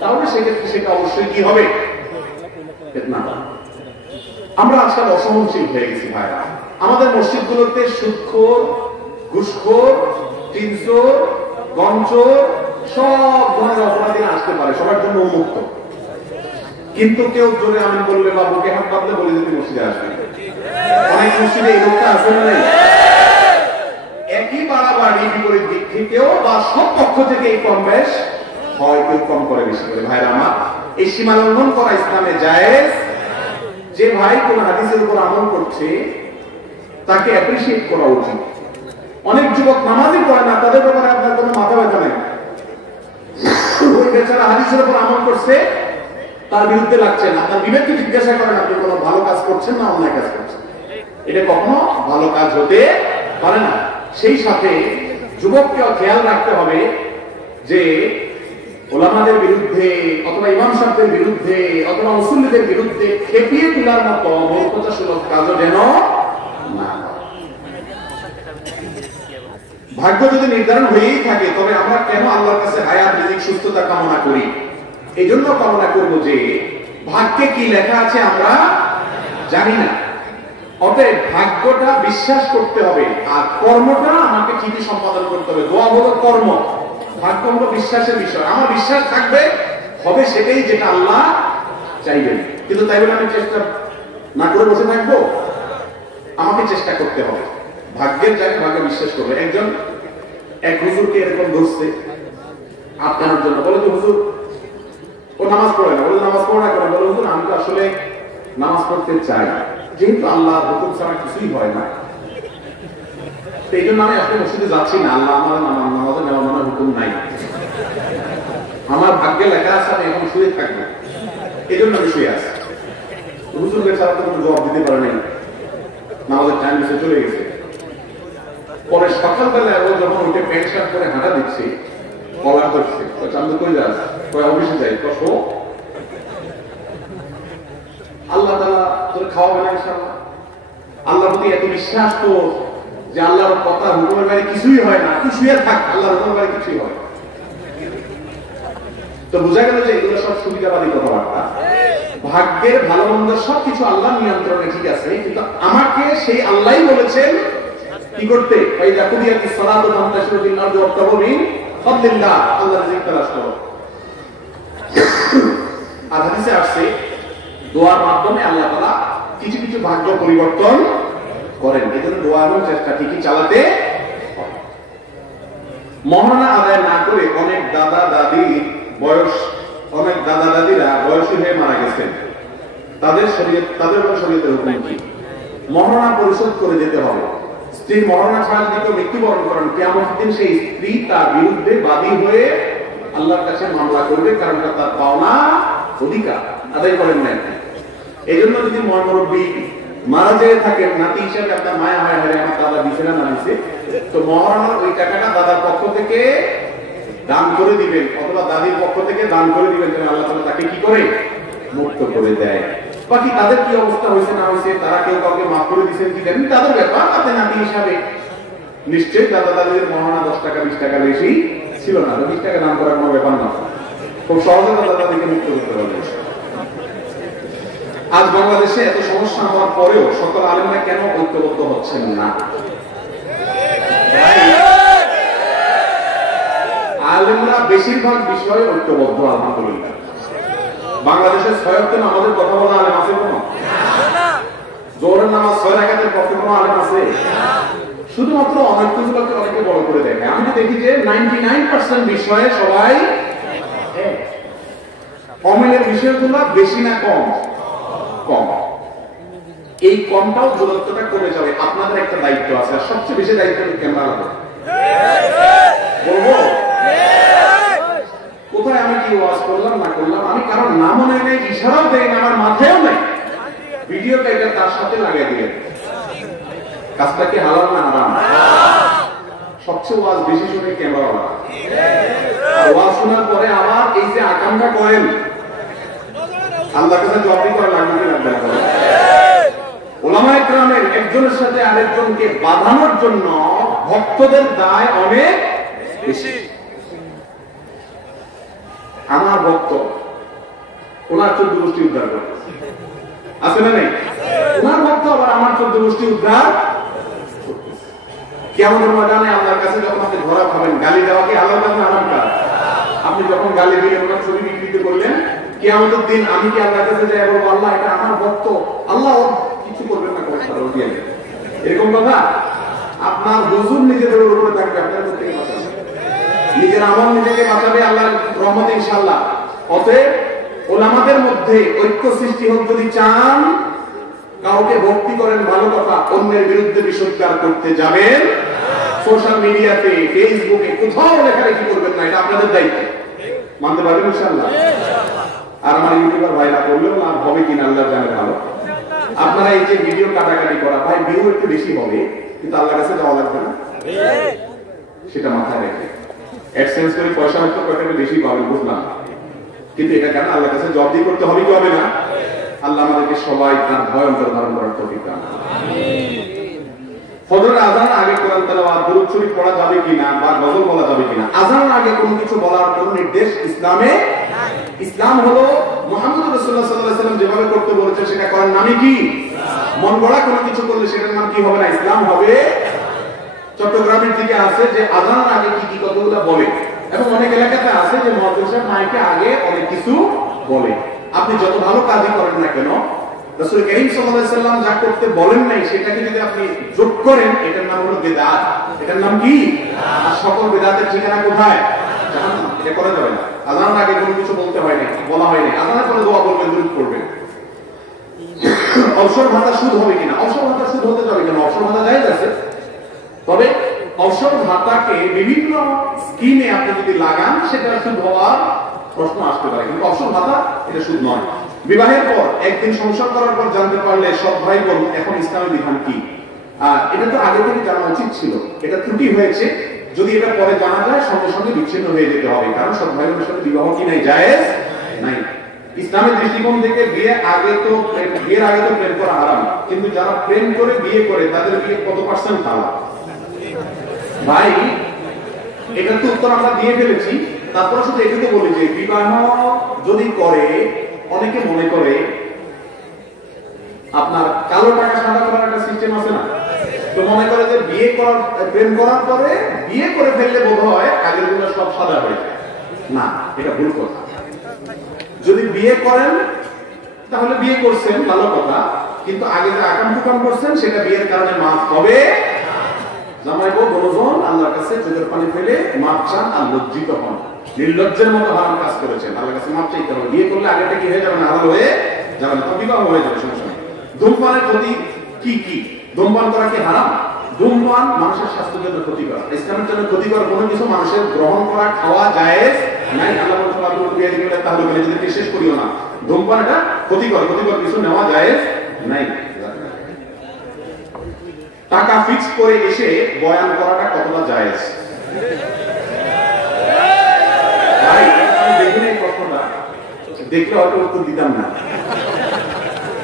তাহলে সেক্ষেত্রে সেটা অবশ্যই কি হবে? ফিতনা। আমরা আজকাল অসহনশীল হয়ে গেছি ভাইরা। আমাদের মসজিদগুলোতে সুদখোর, ঘুষখোর, টিনচোর, গঞ্চোর সব ধরনের অপরাধীরা আসতে পারে, সবার জন্য উন্মুক্ত। কিন্তু কেউ জোরে আমিন বললে বা বুকে হাত বাঁধলে বলে যদি মসজিদে আসবে। অনেক মসজিদে এই লোকটা আছে না নেই? একই বাড়াবাড়ি বিপরীত দিক থেকেও বা সব পক্ষ থেকে এই কম বেশ হয়, কেউ কম করে বেশি করে। ভাইরা আমার, এই সীমা লঙ্ঘন করা ইসলামে জায়েজ। যে ভাই কোন হাদিসের উপর আমল করছে তাকে অ্যাপ্রিশিয়েট করা উচিত। অনেক যুবক নামাজই পড়ে না, তাদের ব্যাপারে আপনার কোনো মাথা ব্যথা নেই। ওই বেচারা হাদিসের উপর আমল করছে, তার বিরুদ্ধে লাগছে না, তার বিবেককে জিজ্ঞাসা করেন আপনি কোনো ভালো কাজ করছেন না অন্যায় কাজ করছেন। এটা কখনো ভালো কাজ হতে পারে না। সেই সাথে যুবককেও খেয়াল রাখতে হবে যে ওলামাদের বিরুদ্ধে অথবা ইমাম সাহেবদের বিরুদ্ধে অথবা মুসল্লিদের বিরুদ্ধে খেপিয়ে তোলার মতো মূর্খতাসূলক কাজও যেন না। ভাগ্য যদি নির্ধারণ হয়েই থাকে, তবে আমরা কেন আল্লাহর কাছে হায়াত, রিজিক, সুস্থতা কামনা করি? এই জন্য কামনা করব যে ভাগ্যে কি লেখা আছে আমরা জানি না। অতএব ভাগ্যটা বিশ্বাস করতে হবে, আর কর্মটা আমাকে ঠিকই সম্পাদন করতে হবে। দোয়া হলো কর্ম, ভাগ্য হলো বিশ্বাসের বিষয়। আমার বিশ্বাস থাকবে, হবে সেটাই যেটা আল্লাহ চাইবেন। কিন্তু তাই বলে আমি চেষ্টা না করে বসে থাকবো? আমাকে চেষ্টা করতে হবে। ভাগ্যের জায়গায় ভাগ্যে বিশ্বাস করবে। এক হুজুরকে এরকম ধরছে আপনার জন্য, বলে যে হুজুর ও নামাজ পড়ে না। বলে নামাজ পড়ে না কেন? বলে হুজুর আমি তো আসলে নামাজ পড়তে চাই, যেহেতু আল্লাহ হুকুম ছাড়া কিছুই হয় না, এই জন্য আমি আসলে মসজিদে যাচ্ছি না। আল্লাহ আমার নামাজে নেওয়া মানার হুকুম নাই, আমার ভাগ্যে লেখা আছে আমি এখন শুয়ে থাকবো, এই জন্য আমি শুয়ে আছি। হুজুরকে ছাড়া তো কোনো জবাব দিতে পারে নাই, নামাজের টাইম এসে চলে গেছে। পরে সকালবেলায় ও যখন উঠে প্যান্ট শার্ট করে হাঁটা দিচ্ছে, কলার ধরছে, চান্দু কই যাস? অফিসে যাই। কষ্ট আল্লাহ তাআলা তোর খাওয়াবে না ইনশাআল্লাহ। আল্লাহর প্রতি এত বিশ্বাস তো যে আল্লাহর কথা হুকুমের বাইরে কিছুই হয় না, তুই শুয়ে থাক, আল্লাহর হুকুমের বাইরে কিছুই হয়। তো বোঝা গেল যে এগুলো সব সুবিধাবাদী কথাবার্তা। ভাগ্যের ভালো মন্দ সবকিছু আল্লাহ নিয়ন্ত্রণে, ঠিক আছে, কিন্তু আমাকে সেই আল্লাহই বলেছেন কি করতে? ফাইদা কুদিয়াতিস সালাতু ফান্তাশিরু ফিল আরদি ওয়াবতাগু মিন ফাদলিল্লাহ, আল্লাহর রিজিক তালাশ করো। আর হাদিসে আসছে দোয়ার মাধ্যমে আল্লাহ তাআলা কিছু কিছু ভাগ্য পরিবর্তন করেন। এজন্য দোয়া এবং চেষ্টা ঠিকই চালাতে হবে। মহারণা আদায় না করে অনেক দাদা দাদিরা বয়সী হয়ে মারা গেছেন, তাদের শরীয়তের হুকুম কি? মহারণা পরিশোধ করে যেতে হবে। স্ত্রীর মহারণা ছাড়া যদি কেউ মৃত্যুবরণ করেন, কিয়ামতের দিন সেই স্ত্রী তার বিরুদ্ধে বাদী হয়ে আল্লাহর কাছে মামলা করবে, কারণ তার পাওনা অধিকার আদায় করেন না। এই জন্য যদি মুরব্বী মারা যেয়ে থাকেন, নাতি হিসাবে আপনার মায়া হয়, হারে আমার দাদা বিছানা না দিছে, তো মহারণার ওই টাকাটা দাদার পক্ষ থেকে দান করে দিবেন অথবা দাদির পক্ষ থেকে দান করে দিবেন, যেন আল্লাহ তাআলা তাকে কি করে মুক্ত করে দেয়। বাকি তাদের কি অবস্থা হয়েছে না হয়েছে, তারা কেউ কাউকে মাফ করে দিচ্ছেন কি দেন তাদের ব্যাপার। তাতে নাতি হিসাবে নিশ্চয়ই দাদা দাদিদের মহানা 10 টাকা 20 টাকা বেশি ছিল না, 20 টাকা দাম করার কোনো ব্যাপার না, খুব সহজে দাদা দাদিকে মুক্ত করতে পারবে। আজ বাংলাদেশে এত সমস্যা হওয়ার পরেও সকল আলেমরা কেন ঐক্যবদ্ধ হচ্ছেন না? আলেমরা বেশিরভাগ বিষয়ে ঐক্যবদ্ধ আলহামদুলিল্লাহ। বাংলাদেশের 6 ওয়াক্ত নামাজের কথা বলা আলেম আছে কোনো? জোহরের নামাজ 6 রাকাতের পক্ষে কোনো আলেম আছে? শুধুমাত্র অনৈক্যগুলোকে অনেকে বড় করে দেখে। আমি দেখি যে 99% বিষয়ে সবাই অমিলের বিষয়গুলো বেশি না কম? কম। এই কমটাও দূরত্বটা কমে যাবে। আপনাদের একটা দায়িত্ব আছে, আর সবচেয়ে বেশি দায়িত্ব ক্যামেরা লাগবে। বলবো কোথায় আমি কি ওয়াজ করলাম না করলাম, আমি কারণ নামও নেই নাই, ইশারাও দেই না, আমার মাথায়ও নেই, ভিডিওটা এটা তার সাথে লাগাই দিলেন। কাজটা কি হালাল না হারাম? সবচেয়ে ওয়াজ বেশি শুনে ক্যামেরা লাগা। ওয়াজ শোনার পরে আবার এই যে আকাঙ্ক্ষা করেন আল্লাহর কাছে জবাব করা লাগবে কি লাগবে না? ওলামায়ে কেরামের একজনের সাথে আরেকজনকে বাঁধানোর জন্য ভক্তদের দায় অনেক বেশি। আমার ভক্ত ওনার 14 গোষ্ঠী উদ্ধার করে আছে না নেই? ওনার ভক্ত আবার আমার 14 গোষ্ঠী উদ্ধার। কিয়ামতের ময়দানে আল্লাহর কাছে যখন আপনি ধরা খাবেন, গালি দেওয়া কি হালাল কাজ না হারাম কাজ? আপনি যখন গালি দিলেন, ওনার ছবি বিকৃত করলেন, কিয়ামতের দিন আমি কি আল্লাহর কাছে যাই বলবো আল্লাহ এটা আমার ভক্ত, আল্লাহ কিছু করবেন না, এরকম কথা? আপনার হুজুর নিজেদের উপরে থাকবে, আপনার থেকে বাঁচাবে, নিজের আমল নিজেকে বাঁচাবে আল্লাহর রহমতে ইনশাআল্লাহ। অতএব ওলামাদের মধ্যে ঐক্য সৃষ্টি হোক যদি চান, কাউকে ভক্তি করেন ভালো কথা, অন্যের বিরুদ্ধে বিসর্জন করতে যাবেন সোশ্যাল মিডিয়াতে ফেসবুকে কোথাও লেখালেখি করবেন না, এটা আপনাদের দায়িত্ব। মানতে পারবেন ইনশাআল্লাহ? আর আমার ইউটিউবার ভাইরা বললেও লাভ হবে কিনা আল্লাহ জানে ভালো। আপনারা এই যে ভিডিও কাটাকাটি করা, ভাই ভিউ একটু বেশি হবে, কিন্তু আল্লাহর কাছে যাওয়া লাগবে না, সেটা মাথায় রেখে এক্সচেঞ্জ করে পয়সা হয়তো কয়েকটা বেশি পাবেন, বুঝলাম, কিন্তু এটা কেন আল্লাহর কাছে জবাবদি করতে হবে কি হবে না? আল্লাহ আমাদেরকে সবাই তার ভয় অন্তর ধারণ করার তৌফিক দান করুন। ফজরের আযান আগে কোরআন তেলাওয়াত দুরূদ শরীফ পড়া যাবে কিনা বা গজল বলা যাবে কিনা, আযান আগে কোনো কিছু বলার কোনো নির্দেশ ইসলামে নাই। ইসলাম হলো মুহাম্মদ রাসূলুল্লাহ সাল্লাল্লাহু আলাইহি ওয়াসাল্লাম যেভাবে করতে বলেছেন সেটা করার নামই কি? মন গড়া কোনো কিছু করলে সেটার নাম কি হবে না? ইসলাম হবে। চট্টগ্রামের দিকে আছে যে আযানের আগে কি কি কথাগুলো বলে, এবং অনেক এলাকাতে আছে যে মুয়াজ্জিন সাহেব মাইকে আগে অনেক কিছু বলে। আপনি যত ভালো কাজই করেন না কেন, রাসূল কারীম সাল্লাল্লাহু আলাইহি ওয়াসাল্লাম যা করতে বলেন নাই সেটাকে যদি আপনি যোগ করেন, এটার নাম হলো বিদআত। এটার নাম কি? আর সকল বিদআতের ঠিকানা কোথায়? জাহান্নাম। এটা করা যাবে না। আযানের আগে কোনো কিছু বলতে হয় না, বলা হয় না। আযানের পরে দোয়া বলবেন, দুরূদ পড়বেন। অবসর ভাতা সুদ হবে কিনা? অবসর ভাতা সুদ হতে যাবে কেন? অবসর ভাতা জায়েজ আছে, তবে অবসর ভাতাকে বিভিন্ন স্কিমে আপনি যদি লাগান সেটা সুদ হওয়ার প্রশ্ন আসতে পারে, কিন্তু অবসর ভাতা এটা সুদ নয়। বিবাহের পর একদিন সংসার করার পর জানতে পারলে সব ভাই বোন এখন ইসলামের বিধান কি, এটা তো আগে থেকে জানা উচিত ছিল, এটা ত্রুটি হয়েছে। যদি এটা পরে জানা যায় সঙ্গে সঙ্গে বিচ্ছিন্ন হয়ে যেতে হবে, কারণ সব ভাই বোনের সাথে বিবাহ কি নাই? জায়েজ নাই। ইসলামের দৃষ্টিকোণ থেকে বিয়ের আগে তো প্রেম করা হারাম, কিন্তু যারা প্রেম করে বিয়ে করে তাদের বিয়ে কত পার্সেন্ট হারাম? ভাই এটা তো উত্তর আমরা দিয়ে ফেলেছি। তারপরে শুধু এটুকু বলি যে বিবাহ যদি করে, অনেকে মনে করে আপনার কালো টাকা সাদা করার একটা সিস্টেম আছে না, তো মনে করে যে বিয়ে করার প্রেম করার পরে বিয়ে করে ফেললে বোধ হয় আগের গুলো সব সাদা হয়ে যায়। না, এটা ভুল কথা। যদি বিয়ে করেন তাহলে বিয়ে করছেন ভালো কথা, কিন্তু আগে যে আকাম কুকাম করছেন সেটা বিয়ের কারণে মাফ হবে। জামাই বউ দুজন আল্লাহর কাছে চোখের পানি ফেলে মাপ চান আর লজ্জিত হন, নির্লজ্জের মতো হারাম কাজ করেছেন, আল্লাহর কাছে মাপ চাইতে হবে। বিয়ে করলে আগেটা কি হয়ে যাবে না? হালাল হয়ে যাবে না, বিবাহ হয়ে যাবে, সমস্যা নেই। ধূমপানের ক্ষতি কি কি? ধূমপান করা কি হারাম? ধূমপান মানুষের স্বাস্থ্যের জন্য ক্ষতিকর, ইসলামের জন্য ক্ষতিকর কোনো কিছু মানুষের গ্রহণ করা খাওয়া জায়েজ নাই। আল্লাহ তাহলে যদি শেষ করিও না, ধূমপান এটা ক্ষতিকর কিছু নেওয়া জায়েজ নাই। টাকা ফিক্স করে এসে বয়ান করাটা কতটা জায়েজ? ভাই দেখুন এই প্রশ্নটা দেখলে হয়তো উত্তর দিতাম না,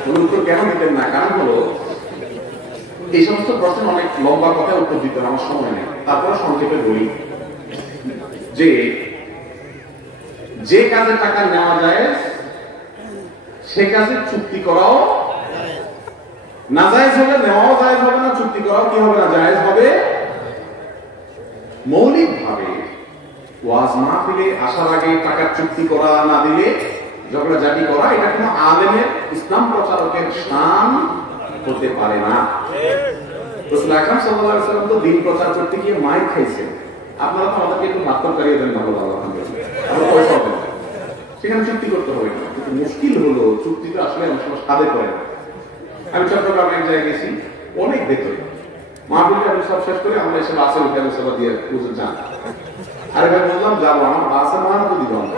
উনি উত্তর কেন দিতেন না? কারণ হলো এই সমস্ত প্রশ্ন অনেক লম্বা কথা উত্তর দিতে আমার সময় নেই, তারপরে সংক্ষেপে বলি যে যে কাজে টাকা নেওয়া যায় সে কাজে চুক্তি করাও না জায়েজ হবে, নেওয়াও জায়েজ হবে না, চুক্তি করাও কি হবে না, জায়েজ হবে। মৌলিক ভাবে ওয়াজ মাহফিলে আসার আগে টাকার চুক্তি করা না দিলে ঝগড়াঝাটি করা, এটা কোনো আলেমের ইসলাম প্রচারকের শান হতে পারে না। রাসূল আকরাম সাল্লাল্লাহু আলাইহি ওয়াসাল্লাম তো দ্বীন প্রচার করতে গিয়ে মাইর খাইছেন। আপনারা তো আমাদেরকে একটু মাত্র করিয়ে দেন না, বলো আলহামদুলিল্লাহ, আমরা পয়সা হবে না, সেখানে চুক্তি করতে হবে না। কিন্তু মুশকিল হলো চুক্তিটা আসলে অনেক সময় সাদে করে না। আমি চট্টগ্রামে এক জায়গায় গেছি, অনেক দেখে মাহফিলটা আমি সব শেষ করে আমরা এসে বাসে উঠে আমি সবাই দিয়ে বুঝে যান। আরে ভাই বললাম যাবো, আমার বাসের ভাড়া তো দিতে হবে,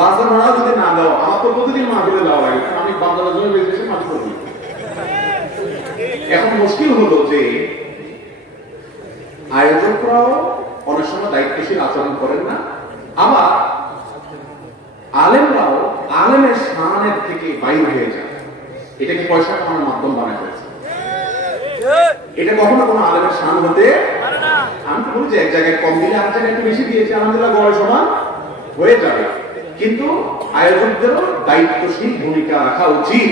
বাসের ভাড়া যদি না দাও আমার তো প্রতিদিন মাহফিলে যাওয়া লাগে, আমি বাংলার জন্য বেশি মাছ করি। এখন মুশকিল হলো যে আয়োজকরাও অনেক সময় দায়িত্বশীল আচরণ করেন না, আবার আলেমরাও আলেমের শানের থেকে বাইরে হয়ে যায়। এটাকে পয়সা কামানোর মাধ্যম বানায় হয়েছে। এটা কখনো কোনো আলেমের শান হতে পারে না। আমি তো বলি যে এক জায়গায় কম দিলে আর জায়গায় একটু বেশি দিয়েছে, আলহামদুলিল্লাহ গড় সমান হয়ে যাবে। কিন্তু আয়োজকদেরও দায়িত্বশীল ভূমিকা রাখা উচিত।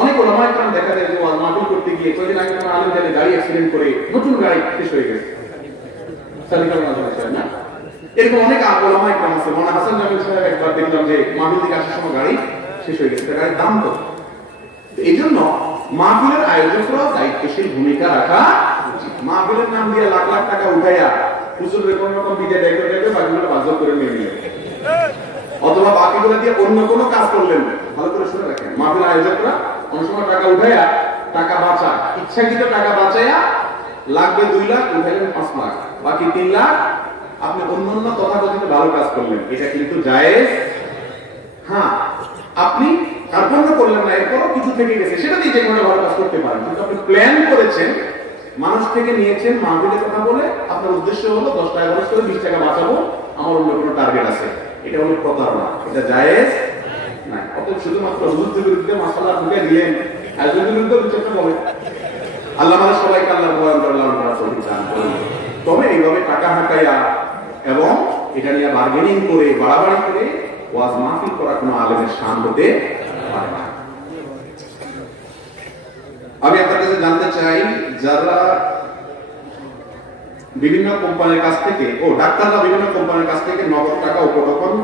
অনেক ওলামা একরাম দেখা যায় যে ওয়াজ মাহফিল করতে গিয়ে কয়েকদিন আগে কোনো আলেম জানে গাড়ি অ্যাক্সিডেন্ট করে নতুন গাড়ি শেষ হয়ে গেছে, না এরকম অনেক ওলামা একরাম আছে। মনে হাসান জামিল সাহেব একবার দেখলাম যে মাহফিল থেকে আসার সময় গাড়ি শেষ হয়ে গেছে, গাড়ির দাম তো। এই জন্য মাহফিলের আয়োজকরাও দায়িত্বশীল ভূমিকা রাখা উচিত। মাহফিলের নাম দিয়ে লাখ লাখ টাকা উঠাইয়া হুজুরের কোন রকম বিদে দেখে দেখে বাকিগুলো বাজার করে নিয়ে নিলেন, অথবা বাকিগুলো দিয়ে অন্য কোনো কাজ করলেন। ভালো করে শুনে রাখেন, মাহফিল আয়োজকরা অনেক সময় টাকা উঠাইয়া টাকা বাঁচায়, ইচ্ছাকৃত টাকা বাঁচাইয়া লাগবে 2 লাখ, উঠাইলেন 5 লাখ, বাকি 3 লাখ আপনি অন্য তথাকথিত ভালো কাজ করলেন, এটা কিন্তু জায়েজ। হ্যাঁ, আপনি কার্পণ্য করলেন না, এরপরও কিছু থেকে গেছে, সেটা দিয়ে যে কোনো ভালো কাজ করতে পারেন। কিন্তু আপনি প্ল্যান করেছেন, মানুষ থেকে নিয়েছেন, মাহফিলের কথা বলে আপনার উদ্দেশ্য হলো 10 টাকা খরচ করে 20 টাকা বাঁচাবো, আমার অন্য কোনো টার্গেট আছে, এটা হলো প্রতারণা, এটা জায়েজ না। অতএব শুধুমাত্র হুজুরদের বিরুদ্ধে মাসালা ঢুকে দিলেন, আয়োজনের বিরুদ্ধে বিচারটা হবে। আল্লাহ আমাদের সবাইকে আল্লাহর ভয় লালন করার তৌফিক দান করুন। তবে এইভাবে টাকা হাঁকাইয়া এবং এটা নিয়ে বার্গেনিং করে বাড়াবাড়ি করে ওয়াজ মাহফিল করা কোনো আলেমের শান হতে পারে না। আমি আপনার কাছে জানতে চাই, যারা বিভিন্ন কোম্পানির কাছ থেকে ডাক্তাররা বিভিন্ন কোম্পানির কাছ থেকে নগদ টাকা উপঢৌকন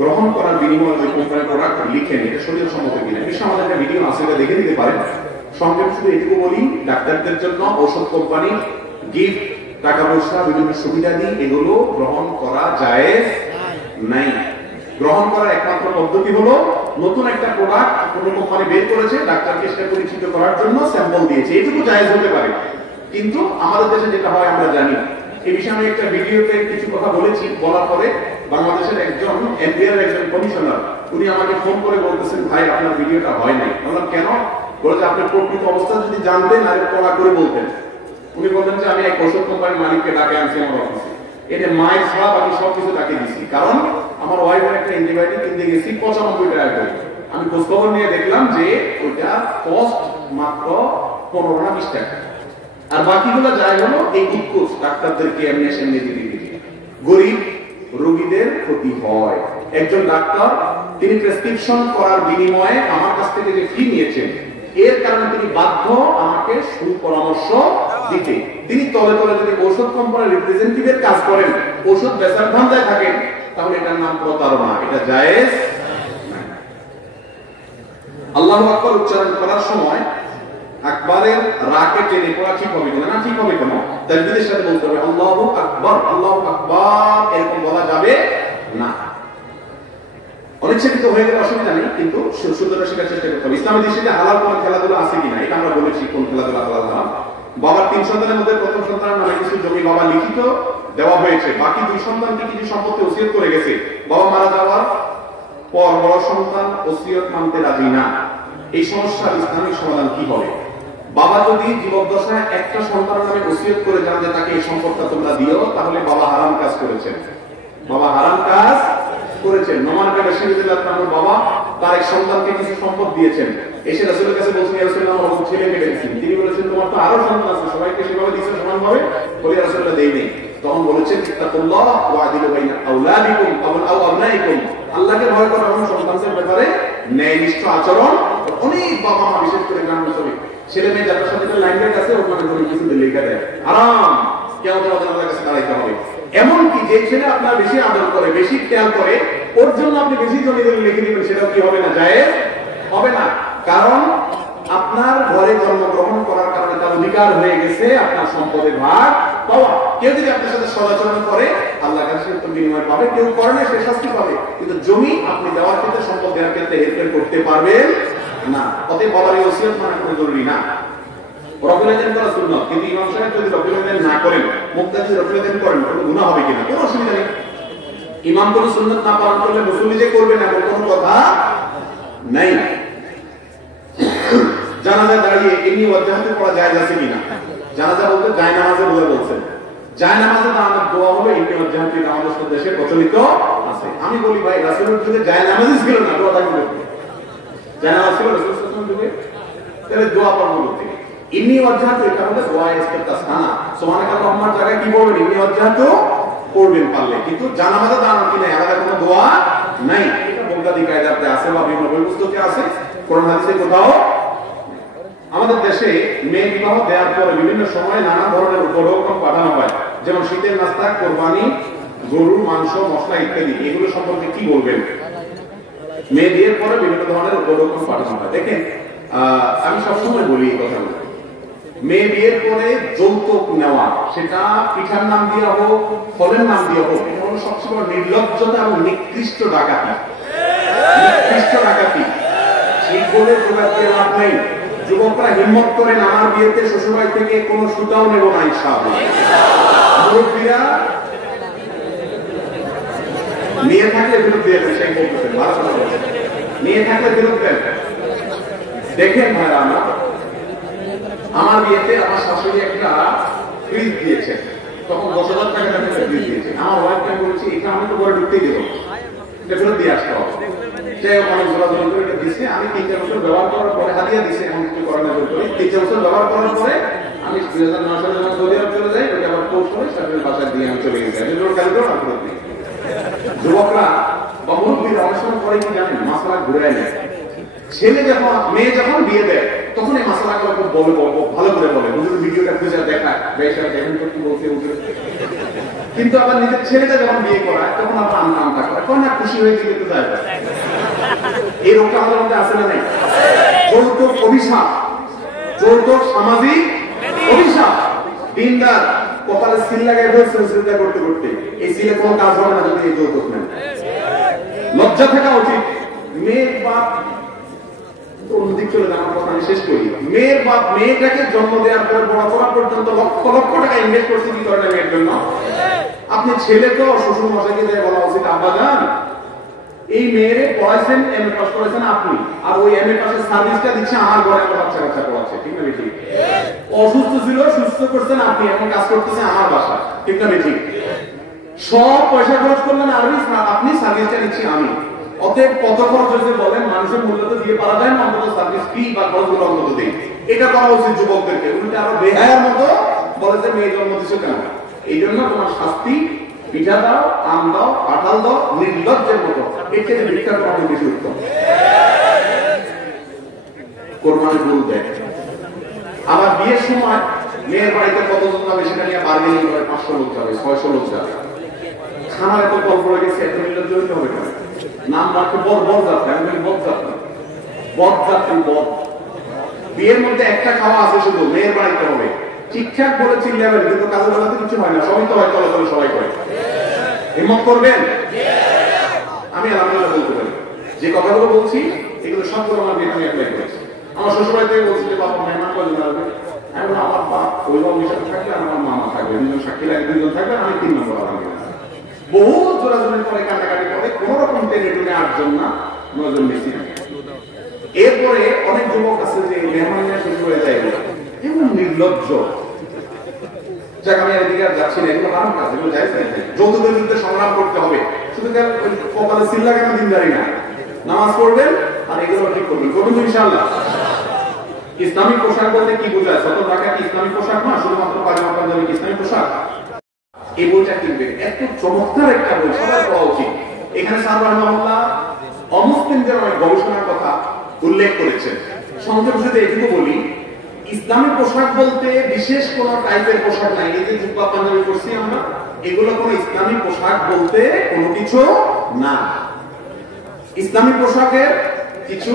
গ্রহণ করার বিনিময়ে ওই কোম্পানির প্রোডাক্ট লিখেন, এটা শরীর সম্মত কিনা, বিষয়ে আমাদের একটা ভিডিও আছে, এটা দেখে নিতে পারেন। সংক্ষেপে শুধু এটুকু বলি, ডাক্তারদের জন্য ঔষধ কোম্পানি গিফট, টাকা পয়সা, বিভিন্ন সুবিধা দিয়ে এগুলো গ্রহণ করা জায়েজ নাই। গ্রহণ করার একমাত্র পদ্ধতি হলো নতুন একটা প্রোডাক্ট কোন কোম্পানি বের করেছে, ডাক্তারকে সেটা পরিচিত করার জন্য স্যাম্পল দিয়েছে, এটুকু জায়েজ হতে পারে। কিন্তু আমাদের দেশে যেটা হয় আমরা জানি। এই বিষয়ে আমি একটা ভিডিওতে কিছু কথা বলেছি, বলার পরে বাংলাদেশের একজন এনবিআর একজন কমিশনার উনি আমাকে ফোন করে বলতেছেন, ভাই আপনার ভিডিওটা হয় নাই। বললাম কেন? বলতে আপনি প্রকৃত অবস্থা যদি জানতেন আর কড়া করে বলতেন। উনি বললেন যে আমি এক ঔষধ কোম্পানির মালিককে ডাকে আনছি আমার অফিসে, এটা মায়ের ছাড়া বাকি সবকিছু তাকে দিচ্ছি, কারণ আমার ওয়াইফের একটা অ্যান্টিবায়োটিক কিনতে গেছি 95 টাকা করে। আমি খোঁজখবর নিয়ে দেখলাম যে ওইটা কস্ট মাত্র 15 না 20 টাকা, আর বাকিগুলো যাই হলো এই উৎকোষ ডাক্তারদেরকে এমনি সামনে দিতে দিতে গরিব রোগীদের ক্ষতি হয়। একজন ডাক্তার তিনি প্রেসক্রিপশন করার বিনিময়ে আমার কাছ থেকে যে ফি নিয়েছেন, এর কারণে তিনি বাধ্য আমাকে সুপরামর্শ দিতে। তিনি তলে তলে যদি ঔষধ কোম্পানির রিপ্রেজেন্টেটিভের কাজ করেন, ঔষধ বেচার ধান্দায় থাকেন, তাহলে এটার নাম প্রতারণা, এটা জায়েজ না। আল্লাহু আকবার উচ্চারণ করার সময় আকবারের রাকে টেনে পড়া ঠিক হবে কিনা? না, ঠিক হবে কেন? তাকবীরের সাথে বলতে হবে আল্লাহু আকবার, আল্লাহু আকবার, এরকম বলা যাবে না। অনিচ্ছাকৃত হয়ে গেলে অসুবিধা নেই, কিন্তু শুদ্ধতা শেখার চেষ্টা করতে হবে। ইসলামের দৃষ্টিতে হালাল কোন খেলাধুলা আছে কিনা এটা আমরা বলেছি, কোন খেলাধুলা হালাল হারাম। বাবার 3 সন্তানের মধ্যে প্রথম সন্তানের নামে কিছু জমি বাবা লিখিত দেওয়া হয়েছে, বাকি 2 সন্তানকে কিছু সম্পত্তি ওসিয়ত করে গেছে। বাবা মারা যাওয়ার পর বড় সন্তান ওসিয়ত মানতে রাজি না, এই সমস্যার ইসলামিক সমাধান কি হবে? বাবা যদি জীবদ্দশায় একটা সন্তানের নামে ওসিয়ত করে যান যে তাকে এই সম্পদটা তোমরা দিও, তাহলে বাবা হারাম কাজ করেছেন, বাবা হারাম কাজ করেছেন। নোমান বিন বাশীর রাদিয়াল্লাহু আনহু বাবা তার এক সন্তানকে কিছু সম্পদ দিয়েছেন, এসে রাসূলের কাছে বলছেন, ইয়া রাসূলুল্লাহ, আমার ছেলে কেটে দিয়েছেন। তিনি বলেছেন, তোমার তো আরো সন্তান আছে, সবাইকে সেভাবে দিয়েছেন সমানভাবে? বলে, ইয়া রাসূলুল্লাহ, দেই নেই। তখন বলেছেন, ইত্তাকুল্লাহ ওয়া আদিলু বাইনা আওলাদিকুম আও আবনাইকুম, আল্লাহকে ভয় করো এবং সন্তানদের ব্যাপারে ন্যায়নিষ্ঠ আচরণ। অনেক বাবা মা, বিশেষ করে গ্রামাঞ্চলে, ছেলে মেয়ে যাদের সাথে লাইনের কাছে ওখানে ধরে কিছু লেখা দেয়, আরাম কেউ তোমাদের আল্লাহর কাছে দাঁড়াইতে হবে। এমনকি যে ছেলে আপনার বেশি আদর করে, বেশি খেয়াল করে, ওর জন্য আপনি বেশি জমি ধরে লিখে দিবেন, সেটা কি হবে না? জায়েজ হবে না। কারণ আপনার ঘরে জন্মগ্রহণ করার কারণে তার অধিকার হয়ে গেছে আপনার সম্পদের ভাগ পাওয়া। কেউ যদি আপনার সাথে সদাচরণ করে, আল্লাহর কাছে তো বিনিময় পাবে, কেউ করে না, সে শাস্তি পাবে। কিন্তু জমি আপনি দেওয়ার ক্ষেত্রে, সম্পদ দেওয়ার ক্ষেত্রে হেরফের করতে পারবেন না। অতএব বাবার এই ওসিয়ত মানা কোনো জরুরি না। রফুলাইন করা সুন্নাত, কিন্তু ইমাম সাহেব যদি রফুলাইন না করেন, মুক্তাদি যদি রফুলাইন করেন, কোনো গুনাহ হবে কিনা? কোনো অসুবিধা নেই। ইমাম কোন সুন্নাত না পালন করলে মুসল্লি যে করবে না, এমন কোনো কথা নাই। জানাজায় দাঁড়িয়ে এমনি ওয়াজহাতে পড়া জায়েজ আছে কিনা? জানাজা বলতে জায়নামাজে বলছেন, জায়নামাজে দাঁড়ানোর দোয়া হবে এমনি ওয়াজহাতে, আমাদের দেশে প্রচলিত আছে। আমি বলি ভাই, রাসূলের যুগে জায়নামাজই ছিল না, দোয়া থাকবে। জায়নামাজ ছিল রাসূলের সাল্লাল্লাহু আলাইহি যুগে, তাহলে দোয়া পড়বো করতে ইন্নি ওয়াজহাতু, এটা আমাদের দোয়া ইস্তেফতাহনা। সুবহানাকাল্লাহুম্মার জায়গায় কি বলবেন? ইন্নি ওয়াজহাতু পড়বেন পারলে, কিন্তু জানাজাতে দাঁড়ানো কিনা আলাদা কোনো দোয়া নাই। এটা বুখারী কায়দাতে আছে বা বিভিন্ন বই পুস্তকে আছে, কোরআন হাদিসে কোথাও। আমাদের দেশে মেয়ে বিবাহ দেওয়ার পরে বিভিন্ন সময় নানা ধরনের উপঢৌকন পাঠানো হয়, যেমন শীতের নাস্তা, কোরবানি, গরুর মাংস, মশলা ইত্যাদি। এগুলো সম্পর্কে কি বলবেন? মেয়ে বিয়ের পরে বিভিন্ন ধরনের উপঢৌকন পাঠানো হয়। দেখেন, আমি সবসময় বলি এই কথাগুলো, মেয়ে বিয়ের পরে যৌতুক নেওয়া, সেটা পিঠার নাম দিয়ে হোক, ফলের নাম দিয়ে হোক, এটা হলো সবচেয়ে বড় নির্লজ্জতা এবং নিকৃষ্ট ডাকাতি। নিকৃষ্ট ডাকাতি। ঠিক বলে জোগাড় দিয়ে লাভ নেই। যুবকরা হিম্মত করেন, আমার বিয়েতে শ্বশুরবাড়ি থেকে কোনো সুতাও নেব না ইনশাআল্লাহ। মুরব্বীরা নিয়ে থাকলে ফেরত দিয়ে দেন, সেই বলতেছেন, নিয়ে থাকলে ফেরত দেন। দেখেন ভাইরা, আমার বিয়েতে আমার শাশুড়ি একটা ফ্রিজ দিয়েছে, তখন 10,000 টাকা দামের একটা ফ্রিজ দিয়েছে। আমার ওয়াইফকে বলছি, এটা আমি তো ঘরে ঢুকতেই দেবো, এটা ফেরত দিয়ে আসতে হবে। সে অনেক জোরাজোরি করে এটা দিচ্ছে। আমি 3-4 বছর ব্যবহার করার পরে, হাদিয়া দিচ্ছে, এখন কিছু করার না করে 3-4 বছর ব্যবহার করার পরে আমি 2009 সালে যখন সৌদি আরব চলে যাই, ওইটা আবার পোস্ট করে শাশুড়ির বাসায় দিয়ে আমি চলে গেছি। আমি কালকেও না ফেরত দিই। যুবকরা বা মুরব্বীরা অনেক সময় করে কি জানেন? মাসলা ঘুরে নেয়। ছেলে যখন, মেয়ে যখন বিয়ে দেয়, তখন এই মাসলাগুলো খুব ভালো করে বলে, হুজুর ভিডিওটা খুঁজে দেখায়, বেশা দেখেন তো কি বলছে হুজুর। কিন্তু আবার নিজের ছেলেটা যখন বিয়ে করায়, তখন আবার আমটা করে, কোন না খুশি হয়ে দিতে যায়। এই রোগটা আমাদের মধ্যে আছে না নাই? যৌতুক অভিশাপ, যৌতুক সামাজিক অভিশাপ। দিনদার কপালে সিল লাগাই ফেলছেন চিন্তা করতে করতে, এই সিলে কোনো কাজ হবে না যদি এই যৌতুক নেন। লজ্জা থাকা উচিত। মেয়ের বাপ, অন্যদিক চলে যাওয়ার কথা আমি শেষ করি। মেয়ের বাপ মেয়েটাকে জন্ম দেওয়ার পরে বড় করা পর্যন্ত লক্ষ লক্ষ টাকা ইনভেস্ট করছে কি করে মেয়ের জন্য। আপনি ছেলে তো শ্বশুর মশাইকে দিয়ে বলা উচিত, আব্বা জান, এই মেয়েরে পড়াইছেন, এমএ পাস করেছেন আপনি, আর ওই এমএ পাসের সার্ভিসটা দিচ্ছে আমার ঘরে একটা বাচ্চা কাচ্চা পড়াচ্ছে, ঠিক না বেঠিক? অসুস্থ ছিল, সুস্থ করছেন আপনি, এখন কাজ করতেছেন আমার বাসা, ঠিক না বেঠিক? সব পয়সা খরচ করলেন আপনি, সার্ভিসটা দিচ্ছি আমি। অতএব কত খরচ হয়েছে বলেন, মানুষের মূল্য তো দিয়ে পারা যায় না, অন্তত সার্ভিস ফি বা খরচগুলো অন্তত দিই। এটা করা উচিত যুবকদেরকে। উল্টে আরো বেহায়ার মতো বলে যে মেয়ে জন্ম দিচ্ছ কেন? এই জন্য তোমার শাস্তি, পিঠা দাও, আম দাও, কাঁঠাল দাও, নির্লজ্জের মতো। এর থেকে ভিক্ষা করা অনেক বেশি উত্তম। কোরবানি গরু দেয়। আবার বিয়ের সময় মেয়ের বাড়িতে কতজন যাবে সেটা নিয়ে বার্গেনিং করে, 500 লোক যাবে, 600 লোক যাবে। খানার এত কল পড়ে গেছে, এত নির্লজ্জ হইতে হবে না। নাম রাখতে বরযাত্রী, আমি বলি বরযাত্রী, বরযাত্রী বর। বিয়ের মধ্যে একটা খাওয়া আছে শুধু, মেয়ের বাড়িতে হবে। ঠিকঠাক বলে চিল্লাবেন, কিন্তু কাজের বেলাতে কিছু হয় না, সবই তো হয় তলে তলে সবাই করে। হিম্মত করবেন? আমি আলহামদুলিল্লাহ বলতে পারি, যে কথাগুলো বলছি এগুলো সবগুলো আমার বিয়ে আমি অ্যাপ্লাই করেছি। আমার শ্বশুরবাড়ি থেকে বলছি যে বাবা মেহমান কজন আসবে, আমি বললাম আমার বাপ ওইভাবে হিসাবে থাকবে, আমার মামা থাকবে, 2জন সাক্ষী লাগে, 2জন থাকবে, আমি 3 নম্বর আলহামদুলিল্লাহ। বহু জোরাজোরি করে, কান্নাকাটি করে, কোন রকম টেনে টুনে 8 জন না 9 জন বেশি। এরপরে অনেক যুবক আছে যে মেহমান নিয়ে শ্বশুর হয়ে যায়, এমন নির্লজ্জ। যাক, আমি এদিকে আর যাচ্ছি না, এগুলো হারাম কাজ, এগুলো যায় না। যৌতুকের বিরুদ্ধে সংগ্রাম করতে হবে। শুধু কপালে সিল লাগানো দিনদারি না, নামাজ পড়বেন আর এগুলো ঠিক করবেন। করবেন তো ইনশাআল্লাহ? ইসলামিক পোশাক বলতে কি বোঝায়? সতর ঢাকা কি ইসলামিক পোশাক না? শুধুমাত্র পাজামা পাঞ্জাবি কি ইসলামিক পোশাক? এই বইটা কিনবেন, এত চমৎকার একটা বই, সবার পড়া উচিত। এখানে স্যার রাহমাহুল্লাহ অমুসলিমদের অনেক গবেষণার কথা উল্লেখ করেছেন। সংক্ষেপে এটুকু বলি, ইসলামিক পোশাক বলতে বিশেষ কোন টাইপের পোশাক নাই। এই যে জুব্বা পাঞ্জাবি পরছি আমরা, এগুলো কোন ইসলামিক পোশাক বলতে কোনো কিছু না। ইসলামিক পোশাকের কিছু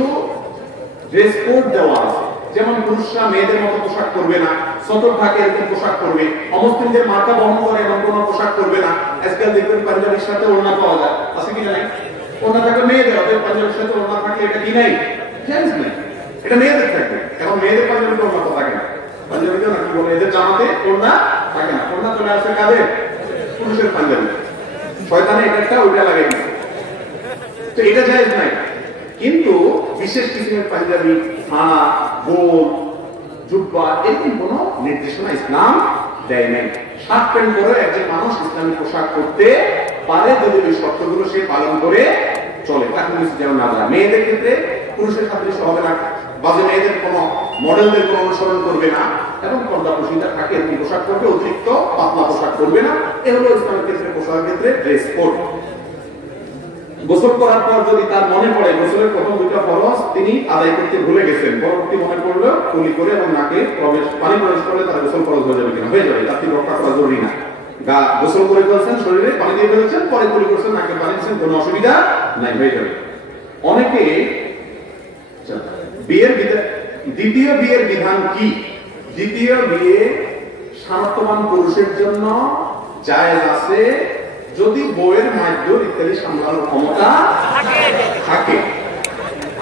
ড্রেস কোড দেওয়া আছে, যেমন পুরুষরা মেয়েদের মতো পোশাক করবে না, সতর থাকে এরকম পোশাক করবে, অমুসলিমদের মার্কা বহন করে এমন কোন পোশাক করবে না। আজকাল দেখবেন পাঞ্জাবির সাথে ওড়না পাওয়া যায়, আছে কি নাই? ওড়না থাকলে মেয়েদের, ওদের পাঞ্জাবির সাথে ওড়না থাকলে এটা কি নাই? জায়েজ নাই, এটা মেয়েদের থাকবে। এখন মেয়েদের পাঞ্জাবিতে ওড়না তো থাকে না, পাঞ্জাবিতে না কি বলে, এদের জামাতে ওড়না থাকে না। ওড়না চলে আসে কাদের? পুরুষের পাঞ্জাবি। শয়তানে এটা একটা ওইটা লাগাই দিচ্ছে, তো এটা জায়েজ নাই। কিন্তু বিশেষ কিসিমের পাঞ্জাবি, থানা, গোল, জুব্বা এরকম কোন নির্দেশনা ইসলাম দেয় নাই। শার্ট প্যান্ট পরে একজন মানুষ ইসলামী পোশাক করতে পারে যদি ওই শর্তগুলো সে পালন করে চলে, তাকে কিছু যেন না যায়। মেয়েদের ক্ষেত্রে পুরুষের সাদৃশ্য হবে না, বাজে মেয়েদের কোন মডেলদের কোন অনুসরণ করবে না, এবং পর্দা প্রসিদ্ধা থাকে এরকম পোশাক করবে, অতিরিক্ত পাতলা পোশাক করবে না। এ হলো ইসলামের ক্ষেত্রে পোশাকের ক্ষেত্রে ড্রেস কোড। গোসল করার পর যদি তার মনে পড়ে গোসলের প্রথম দুইটা ফরজ তিনি আদায় করতে ভুলে গেছেন, পরবর্তী মনে পড়লো কুলি করে এবং নাকে পানি প্রবেশ করলে তার গোসল ফরজ হয়ে যাবে কিনা? হয়ে যাবে, তার থেকে রক্ষা করা জরুরি না। গোসল করে ফেলছেন, শরীরে পানি দিয়ে ফেলেছেন, পরে কুলি করছেন, নাকে পানি দিচ্ছেন, কোনো অসুবিধা নাই, হয়ে যাবে। অনেকে দ্বিতীয় বিয়ের বিধান কি? দ্বিতীয় বিয়ে সামর্থ্যবান পুরুষের জন্য জায়েজ আছে যদি বইয়ের মাধ্যম ইত্যাদি সামলানোর ক্ষমতা থাকে,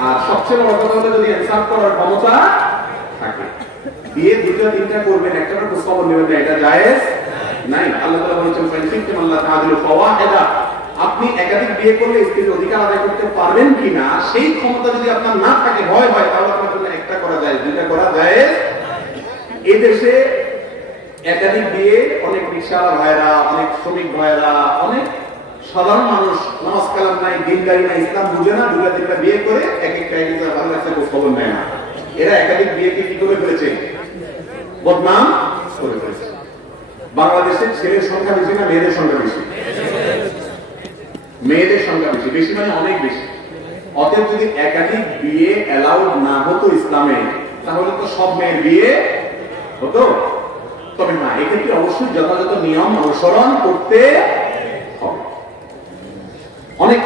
আর সবচেয়ে বড় কথা হলো যদি ইনসাফ করার ক্ষমতা থাকে। বিয়ে দুটো তিনটা করবেন, একটা খোঁজ খবর নেবেন না, এটা জায়েজ নাই। আল্লাহ তাআলা বলেছেন ফাইনফিকতুম আল্লাহ তাআদিলু ফাওয়াহিদা, আপনি একাধিক বিয়ে করলে স্ত্রীর অধিকার আদায় করতে পারবেন কিনা সেই ক্ষমতা যদি আপনার না থাকে, হয় তাহলে আপনার জন্য একটা করা যায়, দুইটা করা যায়। এদেশে একাধিক বিয়ে অনেক রিকশাওয়ালা ভাইরা, অনেক শ্রমিক ভাইরা, অনেক সাধারণ মানুষ নামাজ কালাম নাই, দিনদারি নাই, ইসলাম বুঝে না, দুটা তিনটা বিয়ে করে এক একটা ভালো লাগছে খবর নেয় না। এরা একাধিক বিয়েকে কি করে ফেলেছে? বদনাম করে ফেলেছে। বাংলাদেশের ছেলের সংখ্যা বেশি না মেয়েদের সংখ্যা বেশি? মেয়েদের সংখ্যা বেশি, বেশি মানে অনেক বেশি। অতএব যদি একাধিক বিয়ে অ্যালাউড না হতো ইসলামে, তাহলে তো সব মেয়ের বিয়ে হতো। তবে না, এক্ষেত্রে অবশ্যই যথাযথ নিয়ম অনুসরণ করতে হবে। অনেকে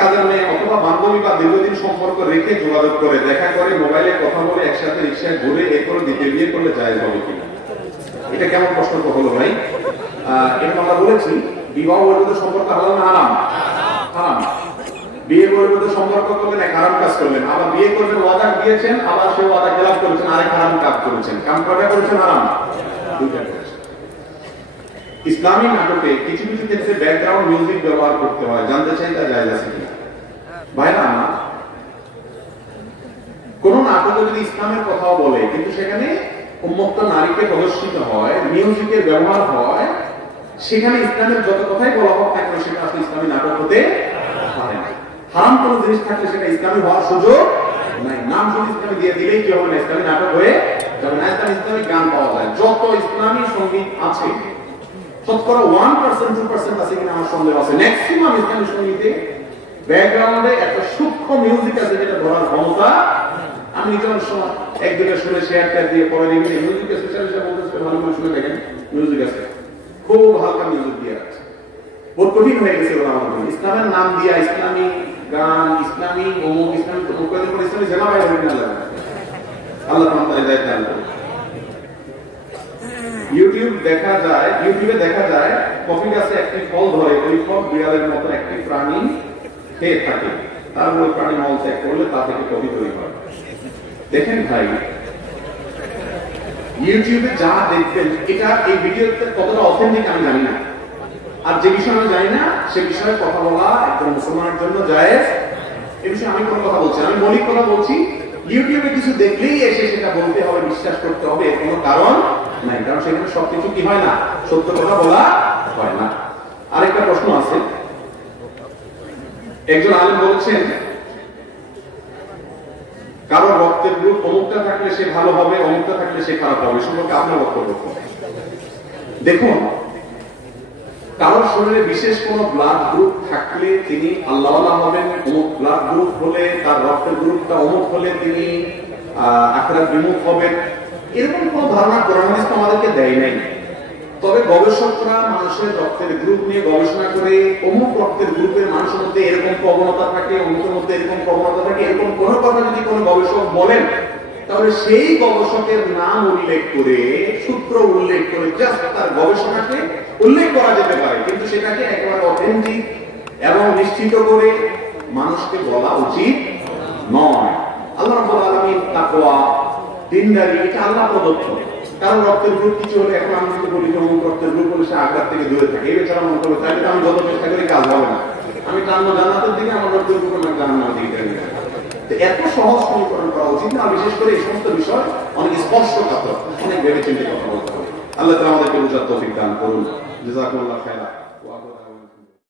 কাজের মেয়ে অথবা বান্ধবী বা দীর্ঘদিন সম্পর্ক রেখে যোগাযোগ করে, দেখা করে, মোবাইলে কথা বলে, একসাথে রিক্সায় ঘুরে এরপরে দ্বিতীয় বিয়ে করলে জায়েজ হবে কিনা? এটা কেমন প্রশ্ন হলো ভাই? এটা আমরা বলেছি বিবাহ বহির্ভূত সম্পর্ক হালাল না হারাম? হারাম। বিয়ে বহির্ভূত সম্পর্ক করলেন এক হারাম কাজ করলেন, আবার বিয়ে করবেন ওয়াদা দিয়েছেন, আবার সে ওয়াদা খেলাপ করেছেন, আরেক হারাম কাজ করেছেন। কাম কয়টা করেছেন? হারাম দুইটা করেছেন। ইসলামী নাটকে কিছু কিছু ক্ষেত্রে ব্যাকগ্রাউন্ড মিউজিক ব্যবহার করতে হয়, জানতে চাই তা জায়েজ আছে কিনা? ভাইরা আমার, কোন নাটকে যদি ইসলামের কথাও বলে কিন্তু সেখানে উন্মুক্ত নারীকে প্রদর্শিত হয়, মিউজিকের ব্যবহার হয়, সেখানে ইসলামের যত কথাই বলা হোক না কেন সেটা আসলে ইসলামী নাটক হতে পারে না। হারাম কোন জিনিস থাকলে সেটা ইসলামী হওয়ার সুযোগ নাই। নাম শুধু ইসলামী দিয়ে দিলেই কি হবে না? ইসলামী নাটক হয়ে যাবে না। ইসলামী গান পাওয়া যায়, যত ইসলামী সঙ্গীত আছে শতকরা 1% 2% আছে কিনা আমার সন্দেহ আছে। ম্যাক্সিমাম ইসলামী সঙ্গীতে ব্যাকগ্রাউন্ডে একটা সূক্ষ্ম মিউজিক আছে যেটা ধরার ক্ষমতা আমি নিজের একদিকে শুনে শেয়ার ট্যাগ দিয়ে পরে দিন মিউজিক স্পেশালিস্ট বলতে ভালো করে শুনে দেখেন, মিউজিক আছে, খুব হালকা মিউজিক দিয়ে আছে, বহুত কঠিন হয়ে গেছে ওরা আমাদের ইসলামের নাম দিয়া ইসলামী গান, ইসলামী অমুক, ইসলামী ইসলামী জেলা বাইরে হয়ে গেল। আল্লাহ ইউটিউবে দেখা যায় কফি গাছে একটি ফল ধরে, ওই ফল বিড়ালের মতো একটি প্রাণী খেয়ে থাকে, তার ওই প্রাণী মল ত্যাগ করলে তা থেকে কফি তৈরি হয়। দেখেন ভাই, ইউটিউবে যা দেখবেন এটা এই ভিডিওতে কতটা অথেন্টিক আমি জানি না, আর যে বিষয়ে আমি জানি না সে বিষয়ে কথা বলা একজন মুসলমানের জন্য জায়েজ। এই বিষয়ে আমি কোন কথা বলছি, আমি মৌলিক কথা বলছি। ইউটিউবে কিছু দেখলেই এসে সেটা বলতে হবে, বিশ্বাস করতে হবে, এর কোনো কারণ নাই, কারণ সেখানে সবকিছু কি হয় না, সত্য কথা বলা হয় না। আরেকটা প্রশ্ন আছে, একজন আলেম বলেছেন কারো রক্তের গ্রুপ অমুকটা থাকলে সে ভালো হবে, অমুকটা থাকলে সে খারাপ হবে, সম্পর্কে আপনার বক্তব্য। দেখুন, কারোর শরীরে বিশেষ কোন ব্লাড গ্রুপ থাকলে তিনি আল্লাহওয়ালা হবেন, অমুক ব্লাড গ্রুপ হলে তার রক্তের গ্রুপটা অমুক হলে তিনি আখিরাত বিমুখ হবেন, এরকম কোন ধারণা কোরআন হাদিস আমাদেরকে দেয় নাই। তবে গবেষকরা মানুষের রক্তের গ্রুপ নিয়ে গবেষণা করে অমুক রক্তের গ্রুপের মানুষের মধ্যে এরকম প্রবণতা থাকে, অমুকের মধ্যে এরকম প্রবণতা থাকে, এরকম কোন কথা যদি কোনো গবেষক বলেন, তাহলে সেই গবেষকের নাম উল্লেখ করে, সূত্র উল্লেখ করে জাস্ট তার গবেষণাকে উল্লেখ করা যেতে পারে, কিন্তু সেটাকে একেবারে অথেন্টিক এবং নিশ্চিত করে মানুষকে বলা উচিত নয়। আল্লাহ রাব্বুল আলামিন তাকওয়া, দিনদারি, এটা আল্লাহ প্রদত্ত। কারণ রক্তের গ্রুপ কিছু হলে এখন আমি যদি বলি যে অমুক রক্তের গ্রুপ হলে সে আঘাত থেকে দূরে থাকে, এই বেচারা মনে করবে তাহলে আমি যত চেষ্টা করি কাজ হবে না, আমি টানবো জান্নাতের দিকে, আমার রক্তের গ্রুপ আমার জান্নাতের দিকে। এত সহজ সমীকরণ করা উচিত না, বিশেষ করে এই সমস্ত বিষয় অনেক স্পষ্টকাতর, অনেক ভেবে চিন্তে কথা বলতে হবে। আল্লাহ তাআলা আমাদেরকে বুঝার তৌফিক দান করুন। জাযাকুমুল্লাহ খায়রা।